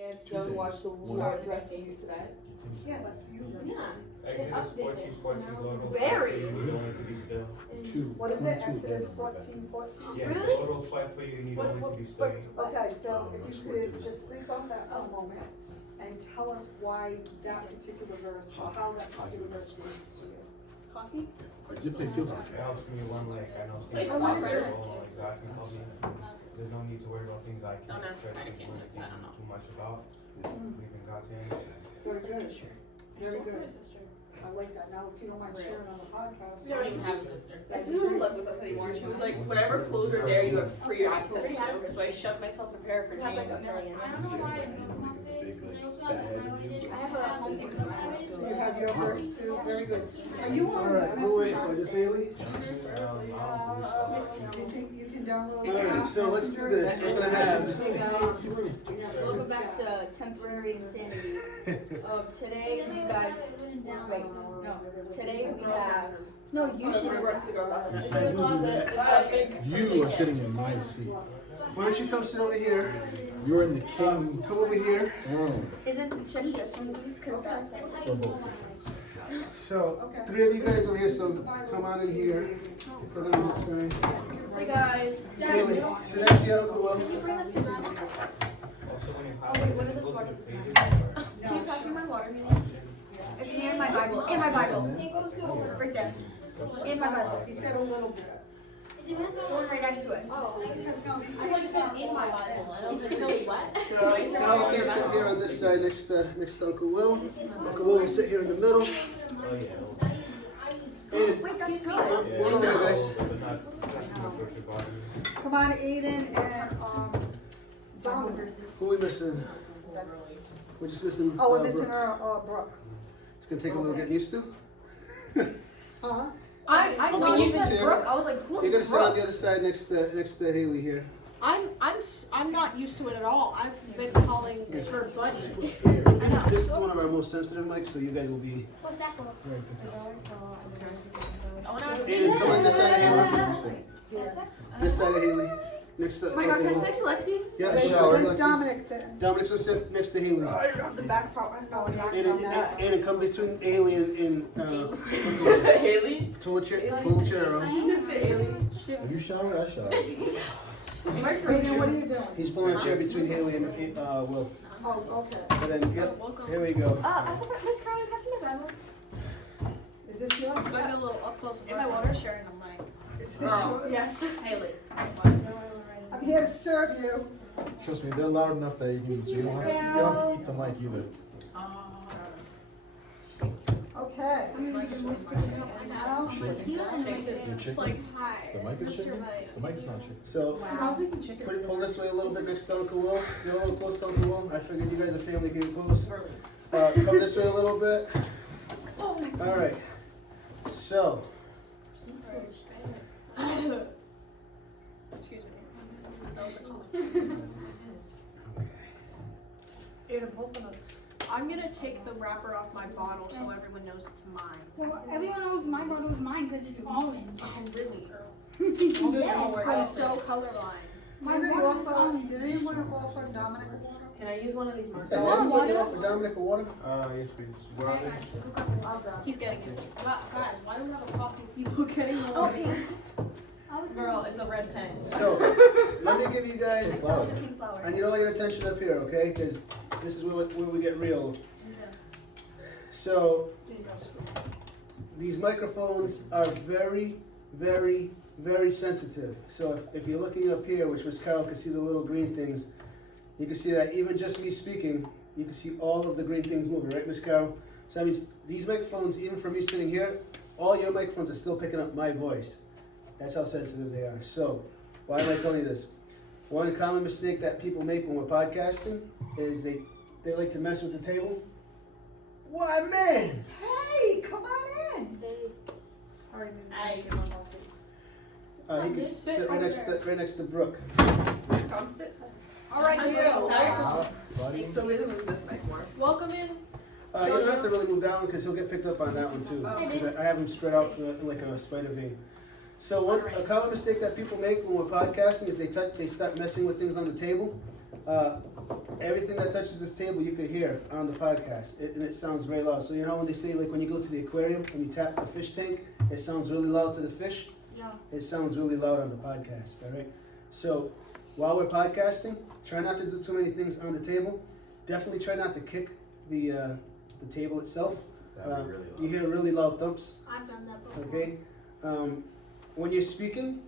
stand still and watch the rest of you to that. Yeah, that's you. Yeah. Exodus 14:14, Lord will Very. fight for you, you don't need to be still. What is it? Exodus 14:14? Yeah, Really? the Lord will fight for you, and you don't need to be still. Okay, so if you could just think about that for a moment and tell us why that particular verse, or how that particular verse relates to you. Coffee? I did play field hockey. It helps me one, like, I know Wait, things oh, like my that, goodness. God can help me. There's no need to worry about things I can't, Oh, no. especially I can't when check thinking that, I don't know. too much about. Mm, Believe in God's hands. Very good. Very good. Sister. I like that. Now, if you don't mind sharing on the podcast. You don't even have a sister. My sister doesn't live with us anymore. She was like, whatever clothes are there, you have free access to. So I shoved myself in prayer for I have like Jesus. a million. I don't know why. Big, like, fat head. I have a home thing to my So you have your verse too. Very good. Are you on Alright, we'll wait for Messenger? this, Haley. You can download the Alright, app. so let's do this. We're gonna have. Welcome back to temporary insanity. Today you guys. Wait, no. Today we have. No, you should. It's I in the do closet. that. It's a big. You are sitting in my seat. Why don't you come sit over here? You're in the king's Come over here. throne. Isn't check this one because that's Or both. So, three of you guys are here, so come on in here. So I'm gonna say, Hey guys. Haley, so that's your uncle Will. Can you bring us to grandma? Also, when you Oh wait, what are those waters? Can you pass me my water? It's near my Bible. In my Bible. Right there. In my Bible. You said a little bit. The one right next to it. Because no, these I thought you pages said aren't in all my like Bible. that. And I was like, really, what? You can always gonna sit here on this side next to Uncle Will. Uncle Will will sit here in the middle. Oh, yeah. Aiden, Wait, that's good. one over there, guys. But not push your body. Come on, Aiden and, Dominic. Who are we missing? We're just missing. Oh, we're missing Brooke. Brooke. It's gonna take a little getting used to. Huh? I Okay, when you what's said this Brooke, here? I was like, who's You're gonna sit on Brooke? the other side next to Haley here. I'm not used to it at all. I've been calling her buddy. This is one of our most sensitive mics, so you guys will be. What's that for? Aiden, come on this side of Haley. This side of Haley. Next to. Oh my god, can I text Alexi? Yeah, Okay, the so shower. where's Lexi. Dominic sitting? Dominic's gonna sit next to Haley. I don't have the back part. I don't know. Aiden, come between Haley and Haley? Tolachero. You can sit Haley. Have you showered? I showered. Aiden, what are you doing? He's pulling a chair between Haley and Will. Oh, okay. And then, yep, here we go. I forgot, Miss Carly, pass me my Bible. Is this yours? I got a little up close In my water? sharing a mic. Is this yours? Yes. Haley. I'm here to serve you. Trust me, they're loud enough that you can eat. So you don't have to eat the mic either. Okay. Now, Is it chicken? Hi. The mic is chicken? The mic is not chicken. So, pull this way a little bit next to Uncle Will. Get a little close to Uncle Will. I figured you guys are family, getting close. Come this way a little bit. All right. So, Excuse me. That was a call. I'm gonna take the wrapper off my bottle so everyone knows it's mine. Well, everyone knows my bottle is mine because it's almond. Oh, really? Yes, I'm so colorblind. my did bottle is anyone almond. offer Dominic a water? Can I use one of these markers? yeah, Oh, you water? offer Dominic a water? Yes, please. Well, I'll go. He's getting it. Guys, why do we have a coffee people getting the water? Okay. I was Girl, it's a red pen. So, let me give you guys, It's loud. pink flower. I need all your attention up here, okay? Because this is where we get real. So, these microphones are very, very, very sensitive. So if you're looking up here, which Miss Carol can see the little green things, you can see that even just me speaking, you can see all of the green things moving, right, Miss Carol? So that means these microphones, even for me sitting here, all your microphones are still picking up my voice. That's how sensitive they are. So, why am I telling you this? One common mistake that people make when we're podcasting is they like to mess with the table. Why, man? Hey, come on in. He can sit right next to Brooke. Come sit. All right, you. Buddy. So wait, who's this next one? Welcome in. You don't have to really move down because he'll get picked up on that one too. Oh. 'Cause I have him spread out like a spider V. So a common mistake that people make when we're podcasting is they start messing with things on the table. everything that touches this table you could hear on the podcast, and it sounds very loud. So you know when they say like when you go to the aquarium and you tap the fish tank, it sounds really loud to the fish. Yeah. It sounds really loud on the podcast. All right. So while we're podcasting, try not to do too many things on the table. Definitely try not to kick the table itself. That'd be really loud. You hear really loud thumps. I've done that before. Okay. When you're speaking,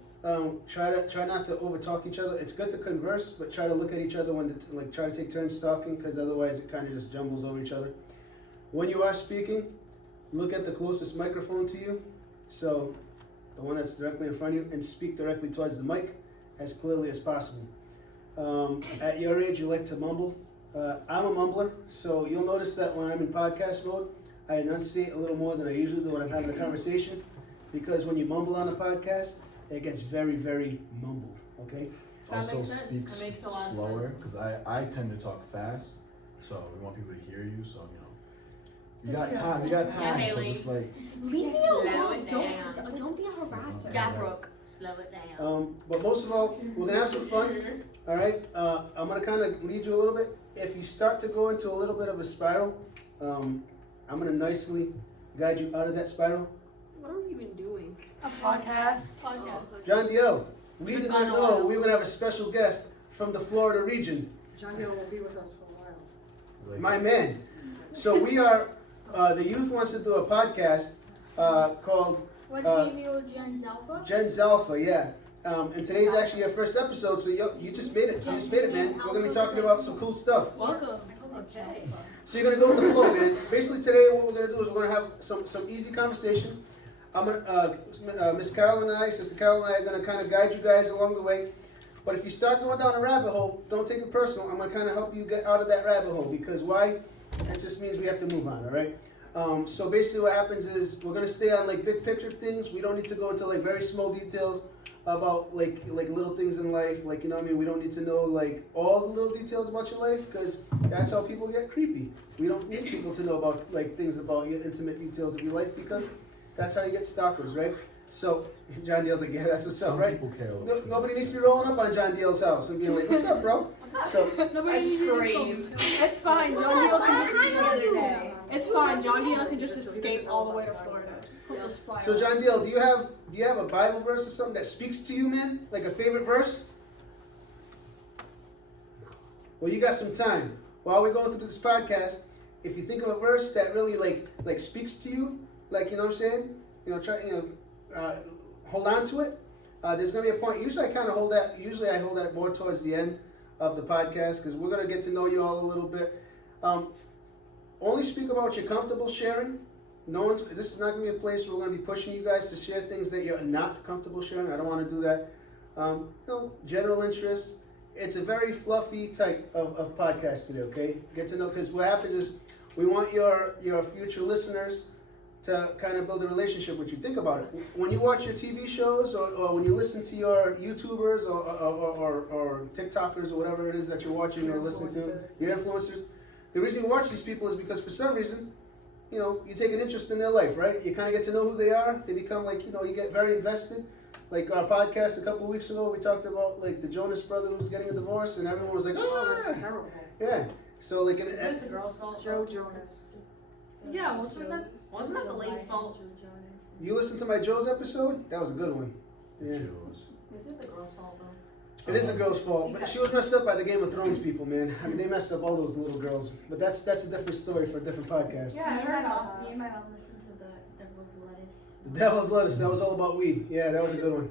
try not to overtalk each other. It's good to converse, but try to look at each other try to take turns talking, because otherwise it kind of just jumbles over each other. When you are speaking, look at the closest microphone to you, so the one that's directly in front of you, and speak directly towards the mic as clearly as possible. At your age, you like to mumble. I'm a mumbler, so you'll notice that when I'm in podcast mode, I enunciate a little more than I usually do when I'm having a conversation, because when you mumble on a podcast, it gets very, very mumbled, okay? That Also makes sense. speaks That makes a lot of slower, sense. because I tend to talk fast, so we want people to hear you, so you got time, Yeah, so Haley. just like, Leave me Slow alone. it down. Don't be a harasser. Yeah, Brooke, slow it down. But most of all, we're gonna have some fun, all right? I'm gonna kind of lead you a little bit. If you start to go into a little bit of a spiral, I'm gonna nicely guide you out of that spiral. What are we even doing? A podcast. John DL, we We've did gone not a know while. we were gonna have a special guest from the Florida region, John Hill will be with us for a while. like my man. So we are, the youth wants to do a podcast called What's video Gen's Alpha? Gen's Alpha, yeah. And today's actually your first episode, so you just made it. You just made it, man. We're gonna be talking about some cool stuff. Welcome. Okay. So you're gonna go with the flow, man. Basically today, what we're gonna do is we're gonna have some easy conversation. I'm gonna, Miss Carol and I, Sister Carol and I are gonna kind of guide you guys along the way. But if you start going down a rabbit hole, don't take it personal. I'm gonna kind of help you get out of that rabbit hole, because why? That just means we have to move on, all right? So basically what happens is we're gonna stay on like big picture things. We don't need to go into like very small details about like little things in life, like, you know what I mean? We don't need to know like all the little details about your life, because that's how people get creepy. We don't need people to know about like things about your intimate details of your life, because that's how you get stalkers, right? So John Dale's like, yeah, that's what's up, some right? people care. Nobody needs to be rolling up on John Dale's house and being like, what's up, bro? So Nobody I usually screamed. It's fine. John Deal can just. I know you. It's fine. John Deal can just escape all the way to Florida. He'll just fly. So away. John Dale, do you have a Bible verse or something that speaks to you, man? Like a favorite verse? Well, you got some time. While we're going through this podcast, if you think of a verse that really like speaks to you, like, you know what I'm saying? You know, hold on to it. There's gonna be a point. Usually I hold that more towards the end of the podcast, because we're gonna get to know you all a little bit. Only speak about what you're comfortable sharing. This is not gonna be a place where we're gonna be pushing you guys to share things that you're not comfortable sharing. I don't want to do that. General interest. It's a very fluffy type of podcast today. Okay, get to know, because what happens is we want your future listeners to kind of build a relationship with you. Think about it. When you watch your TV shows, or when you listen to your YouTubers or TikTokers or whatever it is that you're watching or listening to, your influencers, the reason you watch these people is because for some reason, you know, you take an interest in their life, right? You kind of get to know who they are. They become like, you know, you get very invested. Like our podcast a couple of weeks ago, we talked about like the Jonas brother who was getting a divorce, and everyone was like, Oh, that's terrible. yeah. So like, Is that the girl's fault? Joe Jonas. Yeah, wasn't that the lady's fault? you listened to my Joe's episode? That was a good one. Yeah. Jews. Is it the girl's fault though? It is a girl's fault, but she was messed up by the Game of Thrones people, man. I mean, they messed up all those little girls. But that's a different story for a different podcast. Yeah, me and my mom listened to the Devil's Lettuce. The Devil's Lettuce, that was all about weed. Yeah, that was a good one.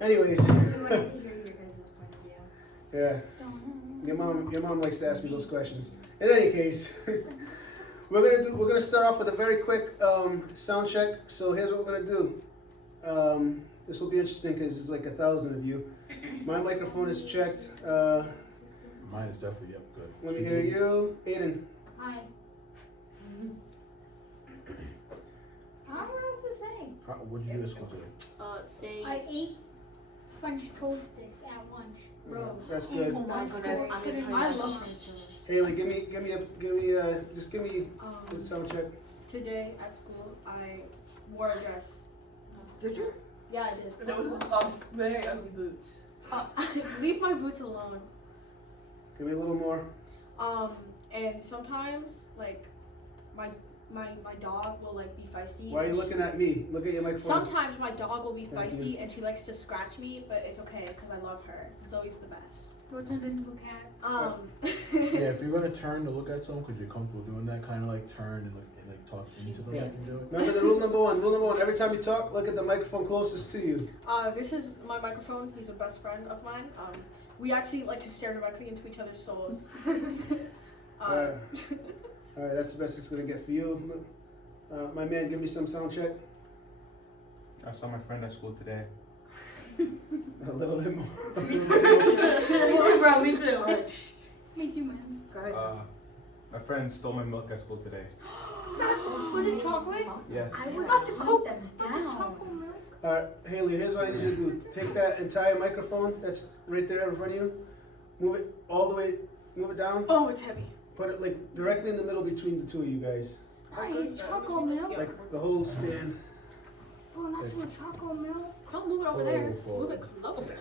Anyways, We wanted to hear your guys' point of view. yeah, your mom likes to ask me those questions. In any case, we're gonna start off with a very quick sound check. So here's what we're gonna do. This will be interesting because there's like 1,000 of you. My microphone is checked. Mine is definitely good. Let me hear you, Aiden. Hi. I don't know what else to say. What did you do at school today? Say. I ate French toast sticks at lunch. Bro. That's good. Oh my goodness, I'm gonna tell you. I that love shit. Haley, give me a sound check. Today at school, I wore a dress. Did you? Yeah, I did. And it was very ugly boots. Leave my boots alone. Give me a little more. And sometimes like my dog will like be feisty. Why are you looking at me? Look at your microphone. Sometimes my dog will be Thank feisty you. and she likes to scratch me, but it's okay because I love her. Zoe's the best. Go turn into a cat. Yeah, if you're gonna turn to look at someone, because you're comfortable doing that, kind of like turn and like talk into them. Yeah. And do it. Remember the rule number one. Rule number one. Every time you talk, look at the microphone closest to you. This is my microphone. He's a best friend of mine. We actually like to stare directly into each other's souls. Alright. Alright, that's the best it's gonna get for you. My man, give me some sound check. I saw my friend at school today. A little bit more. Me too, bro. Me too. Me too, man. Go ahead. My friend stole my milk at school today. Was it chocolate? Yes. I would Got to hunt cope. them Got the down. chocolate milk. Alright, Haley, here's what I need you to do. Take that entire microphone that's right there in front of you. Move it all the way, move it down. Oh, it's heavy. Put it like directly in the middle between the two of you guys. Nice chocolate milk. Like the whole stand. Oh, not for chocolate milk. Don't move it over there. Forward. Move it closer.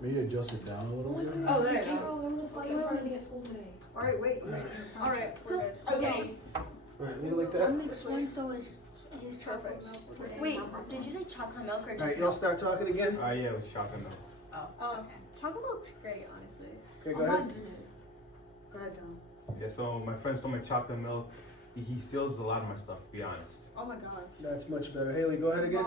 Maybe adjust it down a little bit. Oh, there you go. Oh, there was a fire already at school today. Alright, wait. Let's do the sound All check. right, we're good. Okay. Alright, leave it like I'll that. mix one so it's chocolate Perfect. milk. with Wait, it. did you say chocolate milk or just Alright, y'all milk? start talking again. Yeah, it was chocolate milk. Okay. Chocolate milk's great, honestly. Okay, go ahead. Go ahead, Don. Yeah, so my friend stole my chocolate milk. He steals a lot of my stuff, to be honest. Oh my god. That's much better. Haley, go ahead again.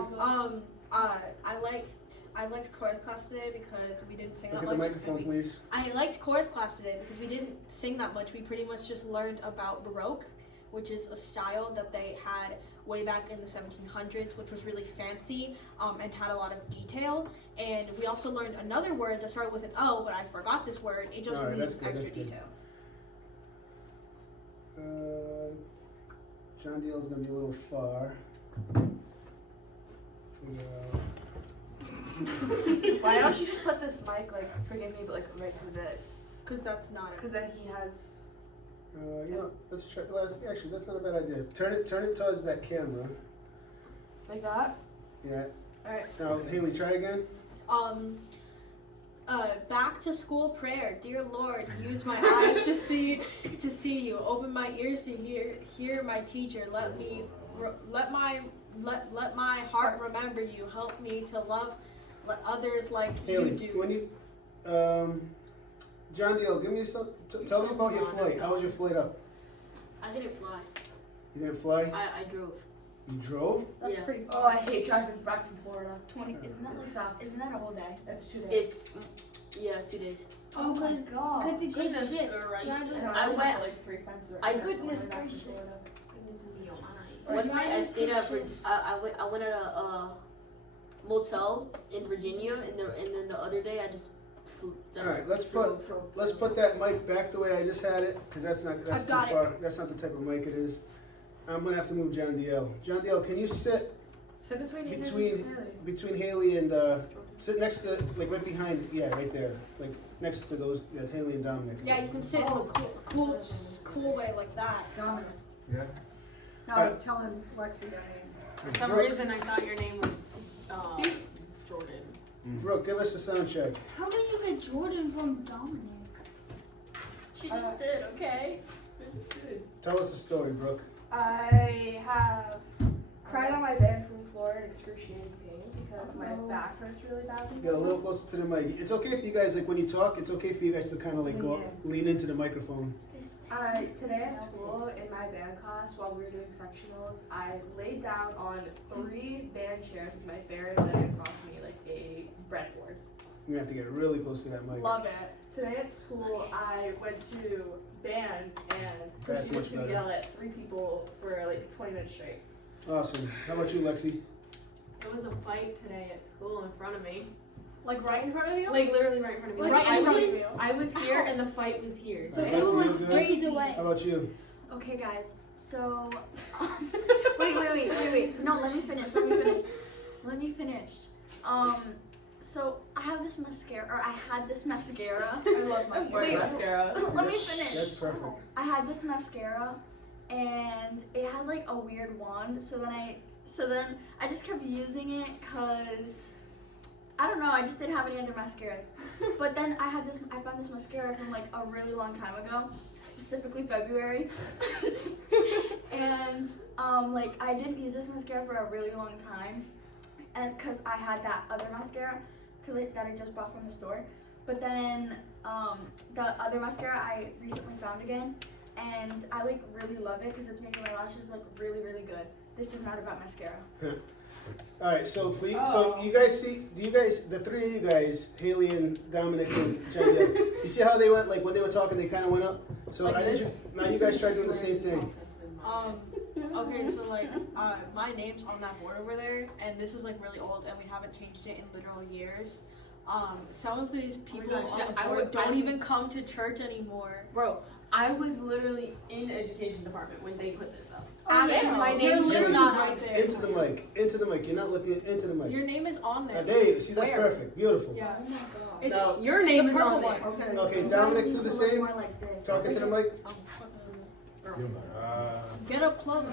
I liked chorus class today because we didn't sing Look that at the much. microphone, and we- please. I liked chorus class today because we didn't sing that much. We pretty much just learned about Baroque, which is a style that they had way back in the 1700s, which was really fancy and had a lot of detail. And we also learned another word that started with an O, but I forgot this word. It just Alright, means that's good, extra that's good. detail. John Deal's gonna be a little far. Why don't you just put this mic, like, forgive me, but like right through this? Because that's not it. Because then he has. You know, let's try. Well, actually, that's not a bad idea. Turn it towards that camera. Like that? Yeah. Alright. Now, Haley, try again. Back to school prayer. Dear Lord, use my eyes to see you. Open my ears to hear my teacher. Let my heart remember you. Help me to love others like Haley, you do. when you, John Deal, give me some. Tell me about your flight. How was your flight up? I didn't fly. You didn't fly. I drove. You drove. That's Yeah. pretty Oh, fun. I hate driving back from Florida. 20. Isn't that a whole day? That's 2 days. It's 2 days. Oh my god. Cause the good Goodness shit. gracious. I went- like 3 times. I goodness gracious. One night I stayed at I went at a motel in Virginia, and then the other day I just flew. All right, let's put that mic back the way I just had it, because that's I've too got it. far. That's not the type of mic it is. I'm gonna have to move John DL. John DL, can you sit Sit between you between Haley and sit next to, like right behind, yeah, right there, like next to those, Haley and Dominic. Yeah, you can sit in a cool way like that. Dominic. Yeah. No, I was telling Lexi. For some reason, I thought your name was Jordan. Brooke, give us a sound check. How did you get Jordan from Dominic? She just did, okay? Tell us a story, Brooke. I have cried on my bathroom floor in excruciating pain because my back hurts really badly. Get a little closer to the mic. It's okay if you guys, like when you talk, it's okay for you guys to kind of like go lean into the microphone. Today at school, in my band class, while we were doing sectionals, I laid down on 3 band chairs with my bare leg across me like a breadboard. You have to get really close to that mic. Love it. Today at school, I went to band and That's proceeded much to better. yell at 3 people for like 20 minutes straight. Awesome. How about you, Lexi? There was a fight today at school in front of me. Like right in front of you? Like literally right in front of me. Like, right in front of was- you. I was here and the fight was here. So Alright, they Lexi, were you like good? days away. How about you? Okay, guys. So, wait. No, let me finish. So I have this mascara, or I had this mascara. I love my Wait, mascara. let me finish. That's perfect. I had this mascara, and it had like a weird wand. So then I just kept using it, cause I don't know. I just didn't have any other mascaras. But then I found this mascara from like a really long time ago, specifically February. And like I didn't use this mascara for a really long time, and because I had that other mascara, that I just bought from the store. But then the other mascara I recently found again, and I like really love it because it's making my lashes look really, really good. This is not about mascara. All right, so so you guys see, the three of you guys, Haley and Dominic and Jenna, you see how they went, like when they were talking, they kind of went up? So Like now you guys try doing the same thing. Okay, so like, my name's on that board over there, and this is like really old, and we haven't changed it in literal years. Some of these people gosh, on yeah, the I board would- don't I even was- come to church anymore. Bro, I was literally in education department when they put this up. Actually, my you're name's just literally not right on there. Into the mic. You're not looking into the mic. Your name is on there. There you go. See, that's Where? perfect. Beautiful. Yeah. Oh my god. It's Now, Your name the is on purple there. one. Okay. Okay, You Dominic, guys do need the to look same. more like this. Talking to the mic. Get up close.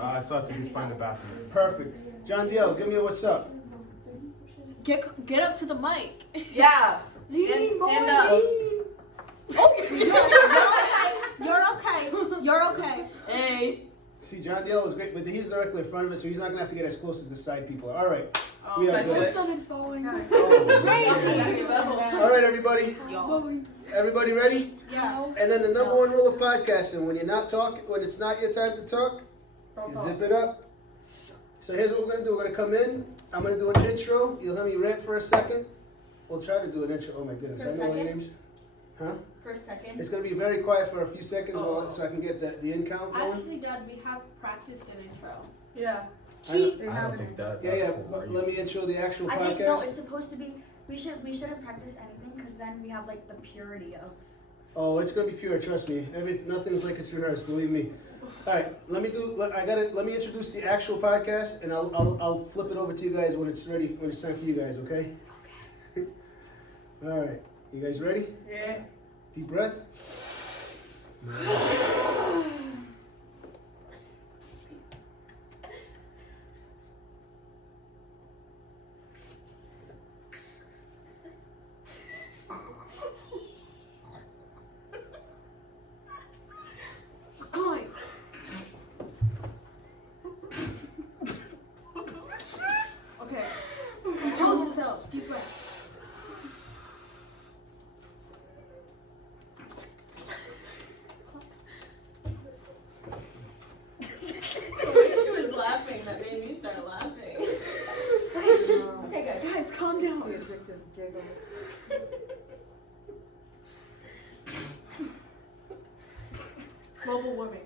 I saw to just find the bathroom. Perfect. John Diel, give me a what's up. Get up to the mic. Yeah. Stand up. Oh, you're okay. You're okay. Hey. See, John Diel is great, but he's directly in front of us, so he's not gonna have to get as close as the side people are. All right. Oh, We are that's good. it. Started falling. All right, everybody. Everybody ready? Yeah. And then the number one rule of podcasting: when you're not talking, when it's not your time to talk, you zip it up. So here's what we're gonna do. We're gonna come in. I'm gonna do an intro. You'll hear me rant for a second. We'll try to do an intro. Oh my goodness, For a I know all your second? names. Huh? For a second. It's gonna be very quiet for a few seconds Oh. so I can get the in count going. Actually, Dad, we have practiced an intro. Yeah. I know- I don't think that. Yeah, that's yeah. cool. But let me intro the actual I think no, it's podcast. supposed to be. We shouldn't practice anything because then we have like the purity of. Oh, it's gonna be pure. Trust me. Nothing's like it's rehearsed. Believe me. All right. Let me introduce the actual podcast, and I'll flip it over to you guys when it's ready. When it's time for you guys. Okay. Okay. All right. You guys ready? Yeah. Deep breath. Guys. Okay. Compose yourselves. Deep breath. She was laughing. That made me start laughing. Okay, guys, calm It's down. the addictive giggles. Global warming.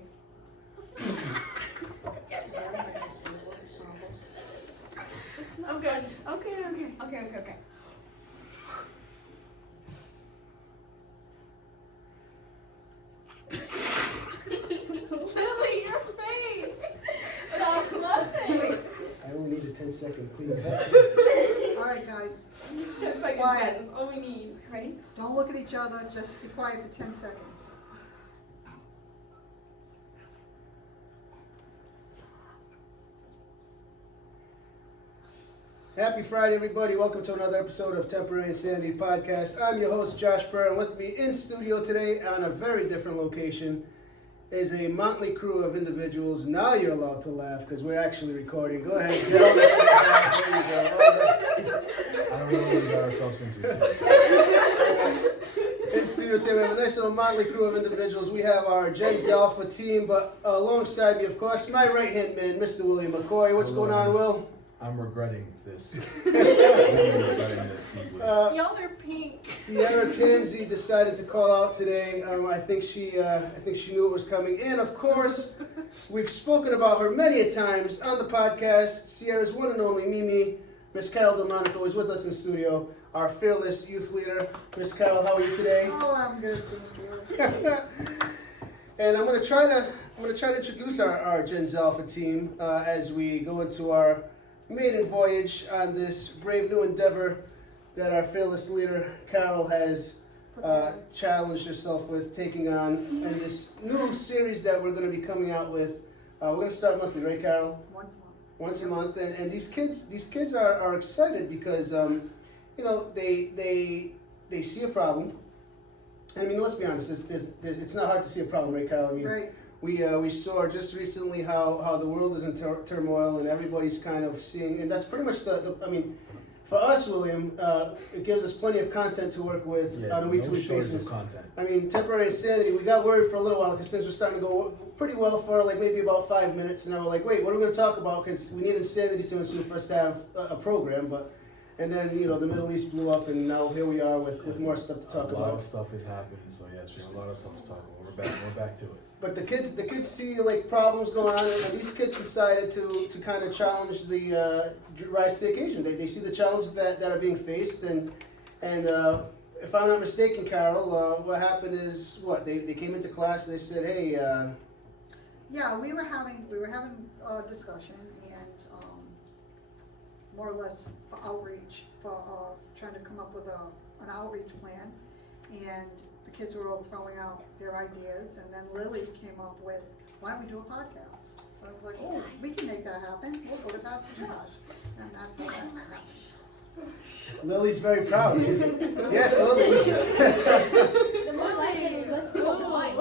Okay. Okay. Okay. Lily, your face. Stop laughing. I only need a 10-second, please. All right, guys, It's like Quiet. that's all we need. Ready? don't look at each other, just be quiet for 10 seconds. Happy Friday, everybody. Welcome to another episode of Temporary Insanity Podcast. I'm your host, Josh Burr, and with me in studio today on a very different location is a motley crew of individuals. Now you're allowed to laugh because we're actually recording. Go ahead, Gil. There you go. I don't know what we got ourselves into. In studio today, we have a nice little motley crew of individuals. We have our Gen Z Alpha team, but alongside me, of course, my right-hand man, Mr. William McCoy. What's going on, Will? I'm regretting this. Really regretting this deeply. Y'all are pink. Sierra Tanzi decided to call out today. I think she knew it was coming. And of course, we've spoken about her many a times on the podcast. Sierra's one and only Mimi. Miss Carol DeMonico is with us in studio. Our fearless youth leader. Miss Carol, how are you today? Oh, I'm good, thank you. And I'm gonna try to introduce our Gen Z Alpha team as we go into our maiden voyage on this brave new endeavor that our fearless leader Carol has challenged herself with taking on in this new series that we're going to be coming out with. We're going to start monthly, right, Carol? Once once a month, and these kids are excited because you know they see a problem. I mean, let's be honest, it's not hard to see a problem, right, Kyle? I mean, Right. we saw just recently how the world is in turmoil and everybody's kind of seeing, and that's pretty much I mean, for us, William, it gives us plenty of content to work with on a week-to-week basis. Content. I mean, temporary insanity, we got worried for a little while because things were starting to go pretty well for like maybe about 5 minutes, and then we're like, wait, what are we going to talk about? Because we need insanity to ensue for us to have a program, and then, you know, the Middle East blew up, and now here we are with more stuff to talk A lot about. of stuff is happening, so yes, we have a lot of stuff to talk about. We're back to it. But the kids see like problems going on, and these kids decided to kind of challenge the rise to the occasion. They see the challenges that are being faced, and if I'm not mistaken, Carol, what happened is they came into class and they said, hey. Yeah, we were having a discussion and more or less for outreach, for trying to come up with an outreach plan, and the kids were all throwing out their ideas, and then Lily came up with, why don't we do a podcast? So I was like, oh, we can make that happen. We'll go to Pastor Josh, and that's how that happened. Lily's very proud. Yes, Lily. The most I said was, let's do a wine.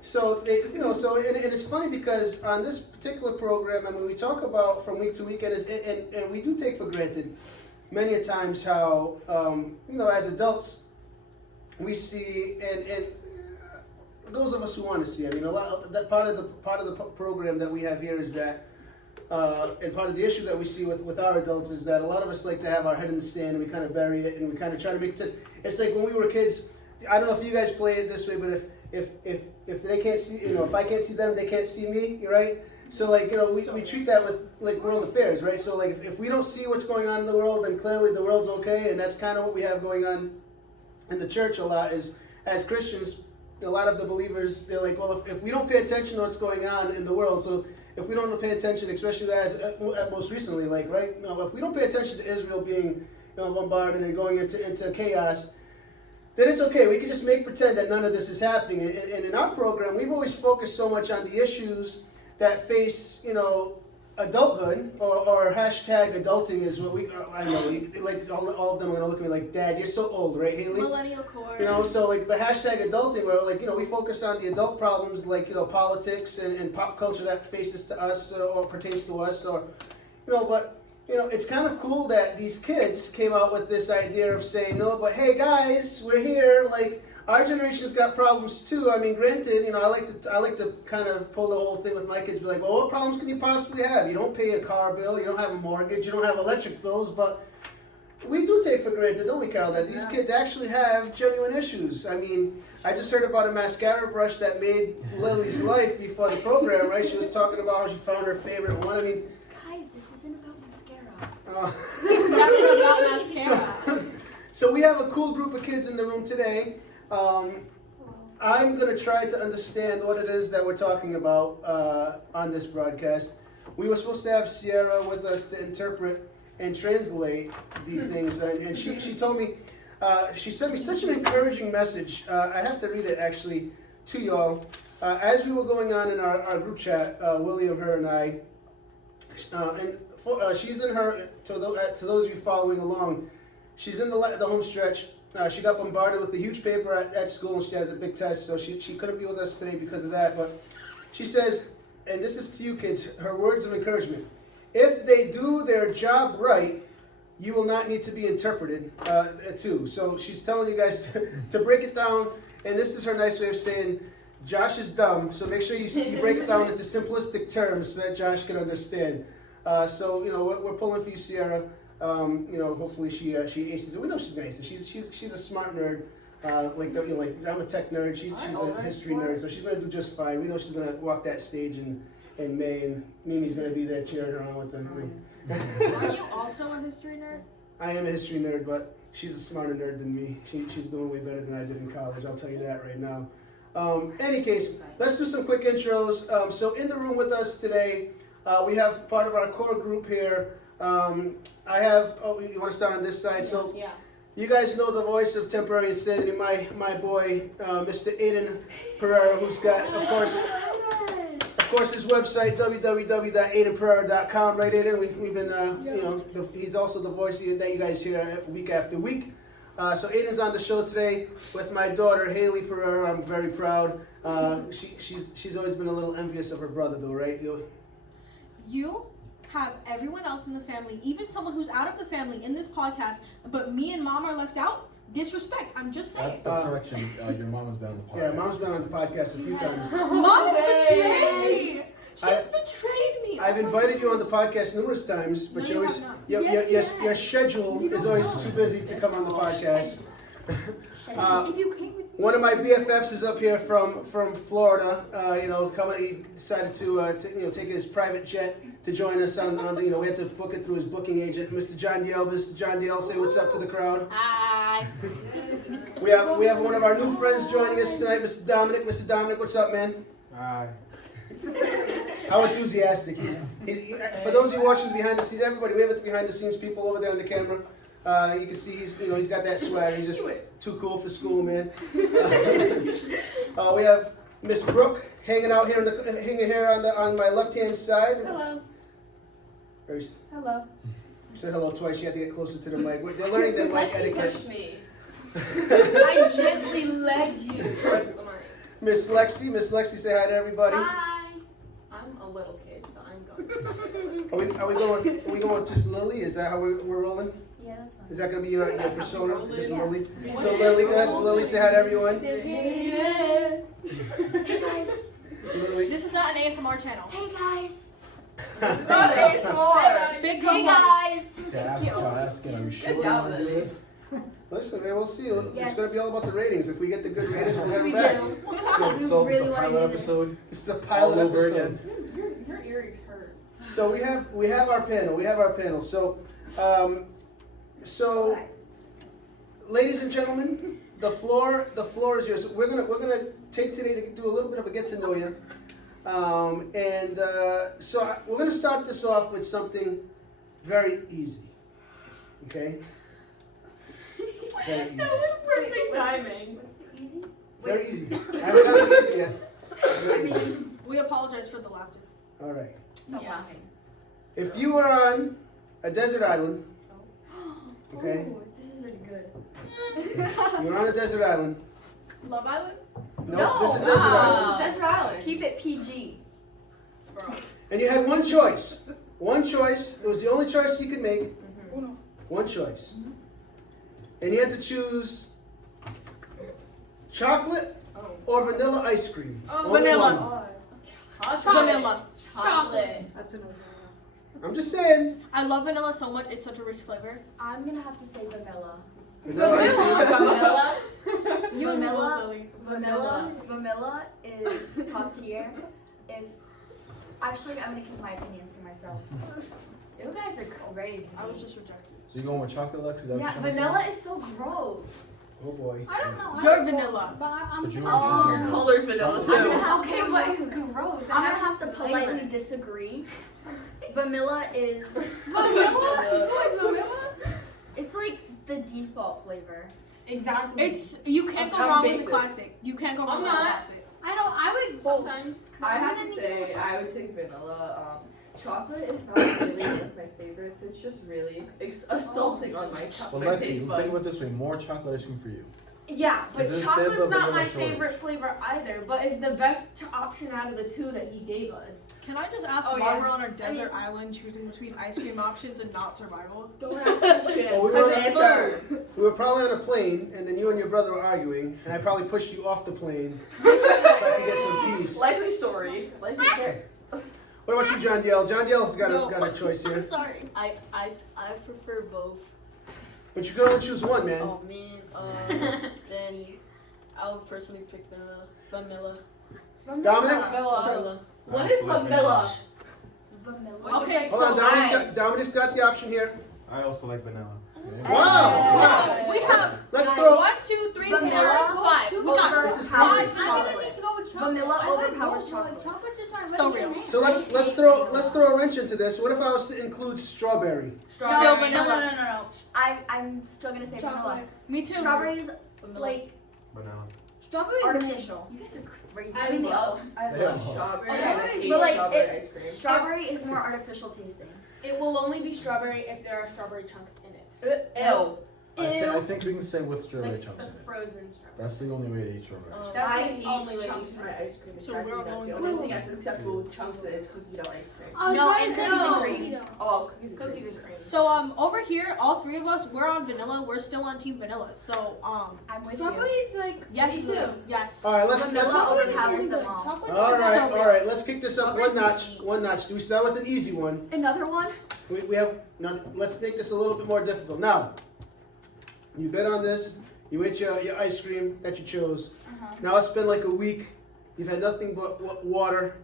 So and it's funny because on this particular program, I mean, we talk about from week to week, and we do take for granted many a times how you know, as adults we see and those of us who want to see. I mean, a lot that part of the program that we have here is that. And part of the issue that we see with our adults is that a lot of us like to have our head in the sand and we kind of bury it and we kind of try to make it. It's like when we were kids. I don't know if you guys play it this way, but if they can't see, you know, if I can't see them, they can't see me, right? So like, you know, we treat that with like world affairs, right? So like if we don't see what's going on in the world, then clearly the world's okay, and that's kind of what we have going on in the church a lot. Is as Christians, a lot of the believers, they're like, well, if we don't pay attention to what's going on in the world, so if we don't pay attention, especially as most recently, like, right, you know, if we don't pay attention to Israel being, you know, bombarded and going into chaos, then it's okay. We can just make pretend that none of this is happening. And in our program, we've always focused so much on the issues that face, you know, adulthood or hashtag adulting is what I know, like all of them are gonna look at me like, Dad, you're so old, right, Haley? Millennial core. You know, so like the hashtag adulting, where like, you know, we focus on the adult problems like, you know, politics and pop culture that faces to us or pertains to us, or, you know, but, you know, it's kind of cool that these kids came out with this idea of saying, no, but hey guys, we're here, like, our generation's got problems too. I mean, granted, you know, I like to kind of pull the whole thing with my kids, be like, well, what problems can you possibly have? You don't pay a car bill, you don't have a mortgage, you don't have electric bills, but we do take for granted, don't we, Carol, that these kids actually have genuine issues. I mean, I just heard about a mascara brush that made Lily's life before the program, right? She was talking about how she found her favorite one. I mean, Guys, this isn't about mascara. It's never about mascara. So we have a cool group of kids in the room today. I'm going to try to understand what it is that we're talking about on this broadcast. We were supposed to have Sierra with us to interpret and translate the things, and she told me, she sent me such an encouraging message. I have to read it actually to y'all. As we were going on in our group chat, William, her, and I, she's in her, to those of you following along, she's in the home stretch. She got bombarded with a huge paper at school, and she has a big test, so she couldn't be with us today because of that. But she says, and this is to you kids, her words of encouragement: if they do their job right, you will not need to be interpreted too. So she's telling you guys to break it down, and this is her nice way of saying, Josh is dumb, so make sure you break it down into simplistic terms so that Josh can understand. So, you know, we're pulling for you, Sierra. You know, hopefully she aces it. We know she's gonna ace it. She's a smart nerd. Like I'm a tech nerd. She's a history nerd, so she's gonna do just fine. We know she's gonna walk that stage in May, and Mimi's gonna be there cheering her on with them. Are you also a history nerd? I am a history nerd, but she's a smarter nerd than me. She's doing way better than I did in college. I'll tell you that right now. Any case, let's do some quick intros. So in the room with us today, we have part of our core group here. I have, you want to start on this side? So Yeah. you guys know the voice of temporary insanity, my boy, Mr. Aiden Pereira, who's got, of course, course, his website, www.aidenpereira.com. Right, Aiden? We've been, he's also the voice that you guys hear week after week. So Aiden's on the show today with my daughter, Haley Pereira. I'm very proud. She's always been a little envious of her brother, though, right? You have everyone else in the family, even someone who's out of the family in this podcast, but me and mom are left out. Disrespect. I'm just saying. Correction. Your mom has been on the podcast. Yeah, mom's been on the podcast a few times. Mom has betrayed me. She's betrayed me. I've invited you on the podcast numerous times, but you always your schedule is always too busy to come on the podcast. If you came with One of my BFFs is up here from Florida. He decided to take his private jet to join us on we had to book it through his booking agent, Mr. John Diel. Mr. John Diel, say what's up to the crowd. Hi. We have one of our new friends joining us tonight, Mr. Dominic. Mr. Dominic, what's up, man? Hi. How enthusiastic. He's for those of you watching behind the scenes, everybody, we have the behind the scenes people over there on the camera. You can see he's got that swag. He's just too cool for school, man. We have Miss Brooke hanging out here on my left hand side. Hello. Hello. You said hello twice. You have to get closer to the mic. They're learning that mic etiquette. Push me. I gently led you towards the mic. Miss Lexi, say hi to everybody. Hi. I'm a little kid, so I'm going. Are we going with just Lily? Is that how we're rolling? Yeah, that's fine. Is that going to be your persona? Just Lily? So Lily, go ahead. Lily, say hi to everyone. Hey guys. Lily. This is not an ASMR channel. Hey guys. It's not ASMR. Big Hey good luck. guys. So asking, are you sure? Good job, Lily. Listen, man, we'll see. It's Yes. going to be all about the ratings. If we get the good ratings, we'll have We it back. do. So We it's really a want to pilot do episode. this. This is a pilot All over episode. again. Your earrings hurt. So we have our panel. So ladies and gentlemen, the floor is yours. We're gonna take today to do a little bit of a get to know you. We're gonna start this off with something very easy. Okay? Very easy. Perfect timing. What's the easy? Very easy. I haven't got the easy yet. Very easy. We apologize for the laughter. All right. Stop laughing. If you were on a desert island, okay? Ooh, this isn't good. You were on a desert island. Love Island? No, just a desert island. Desert Island. Keep it PG. And you had one choice. One choice. It was the only choice you could make. One choice. And you had to choose chocolate or vanilla ice cream. Only Vanilla. one. Vanilla. Chocolate. That's an I'm just saying. I love vanilla so much. It's such a rich flavor. I'm gonna have to say vanilla. Vanilla ice cream. You and me both, Vanilla. Lily. Vanilla is top tier. Actually, I'm gonna keep my opinions to myself. You guys are crazy. I was just rejected. So you going with chocolate, Lex? Is that what Yeah, you're trying to say? vanilla is so gross. Oh boy. I don't know. You're vanilla. But I'm But you're I'm vanilla. Colored vanilla I'm too. gonna have to, but it's gross. It I'm has gonna have to flavor. politely disagree. Vanilla is. vanilla? You like vanilla? It's like the default flavor. Exactly. You can't go I'm wrong with the basic. classic. You can't go wrong with the not. classic. I know. I would both. Sometimes. I have to say, I would take vanilla. Chocolate is not really one of my favorites. It's just really assaulting on my Well, my Lexi, taste think buds. about it this way: more chocolate ice cream for you. Yeah, but There's chocolate's a not vanilla my shortage. favorite flavor either, but it's the best option out of the two that he gave us. Can I just ask Oh, why yeah. we're on our desert island choosing between ice cream options and not survival? Don't ask questions. Oh, we Because were- it's food. We were probably on a plane, and then you and your brother were arguing, and I probably pushed you off the plane so I could get some peace. Likely story. Likely character. What about you, John Diel? John Diel's got No. a choice here. I'm sorry. I prefer both. But you can only choose one, man. Oh man. Then I would personally pick vanilla. Dominic? Vanilla. What is vanilla? Vanilla. Okay, Hold on, so Dominic's got the option here. I also like vanilla. Wow! we have Let's throw. 1, 2, 3, 4, Vanilla 5. We got overpowers five chocolate. I think I need to go with chocolate. Vanilla I like overpowers both, chocolate. but chocolate's just my So regular real. name. So let's throw a wrench into this. What if I was to include strawberry? Still No, vanilla. no. I'm still gonna say vanilla. Chocolate. Me too. Strawberries, Vanilla. like, Vanilla. Strawberries artificial. You guys are crazy. I love strawberry. Okay, I but like strawberry ice cream. strawberry is more artificial tasting. It will only be strawberry if there are strawberry chunks in it. Ew. I think we can say with strawberry Like chunks the in it. frozen strawberry. That's the only way to eat strawberry. That's I the only eat way chunks you in my ice cream. So That's we're the only- only thing that's acceptable with chunks is cookie dough ice cream. I was No, going and to cookies and no. cream. Oh, cookies and Cookies cream. and cream. So over here, all three of us, we're on vanilla. We're still on team vanilla. So I'm with Strawberries like yes, Me too. yes. All right, let's Vanilla overpowers Strawberries them good. all. Chocolate's all right, So- all right. Let's kick this up Strawberries one notch. is sweet. One notch. Do we start with an easy one? Another one? We have now. Let's make this a little bit more difficult. Now, you bet on this. You ate your ice cream that you chose. Now it's been like a week. You've had nothing but water,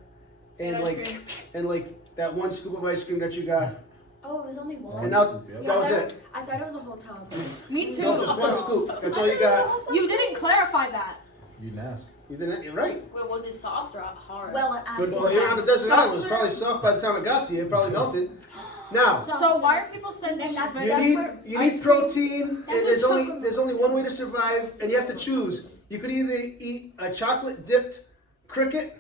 and Ice like cream. that one scoop of ice cream that you got. Oh, it was only one. And now Scoop, yeah. that was it. I thought it was a whole tub. Me too. No, just one scoop. That's all you got. You didn't clarify that. You didn't ask. You didn't. You're right. Wait, was it soft or hard? Well, I'm Good. asking. Well, you're on a desert Soft island. It was probably soft by the time it got to you. It probably melted. Now. So why are people sending And that's- You ice need cream- protein. that's And there's what only chocolate- there's only one way to survive, and you have to choose. You could either eat a chocolate dipped cricket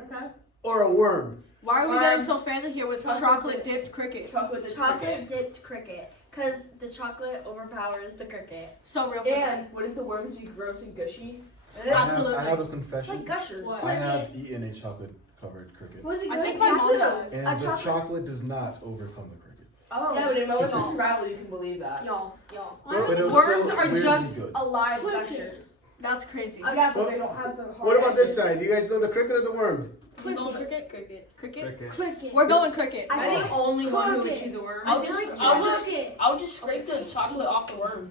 Okay. or a worm. Why are we Or- getting so fancy here with Chocolate chocolate dipped crickets? Chocolate dipped cricket. Because the chocolate overpowers the cricket. So real. And wouldn't the worms be gross and gushy? Absolutely. I have a It's confession. like gushers. What? I have eaten a chocolate covered cricket. Was it I good? think my mom does. And A the chocolate- chocolate does not overcome the cricket. Oh. Yeah, but in Melissa's survival, you can believe that. Y'all. But it was Worms still are weirdly just good. alive Cricket. gushers. That's crazy. Yeah, but What- they don't have the hard What about this edges. side? You guys know the cricket or the worm? We going cricket? Cricket. Cricket? Cricket. Cricket. We're going cricket. I I'm feel the only one who would Cricket. choose a worm. I'll feel just, like I'll just, Cricket. I'll just scrape the chocolate off the worm.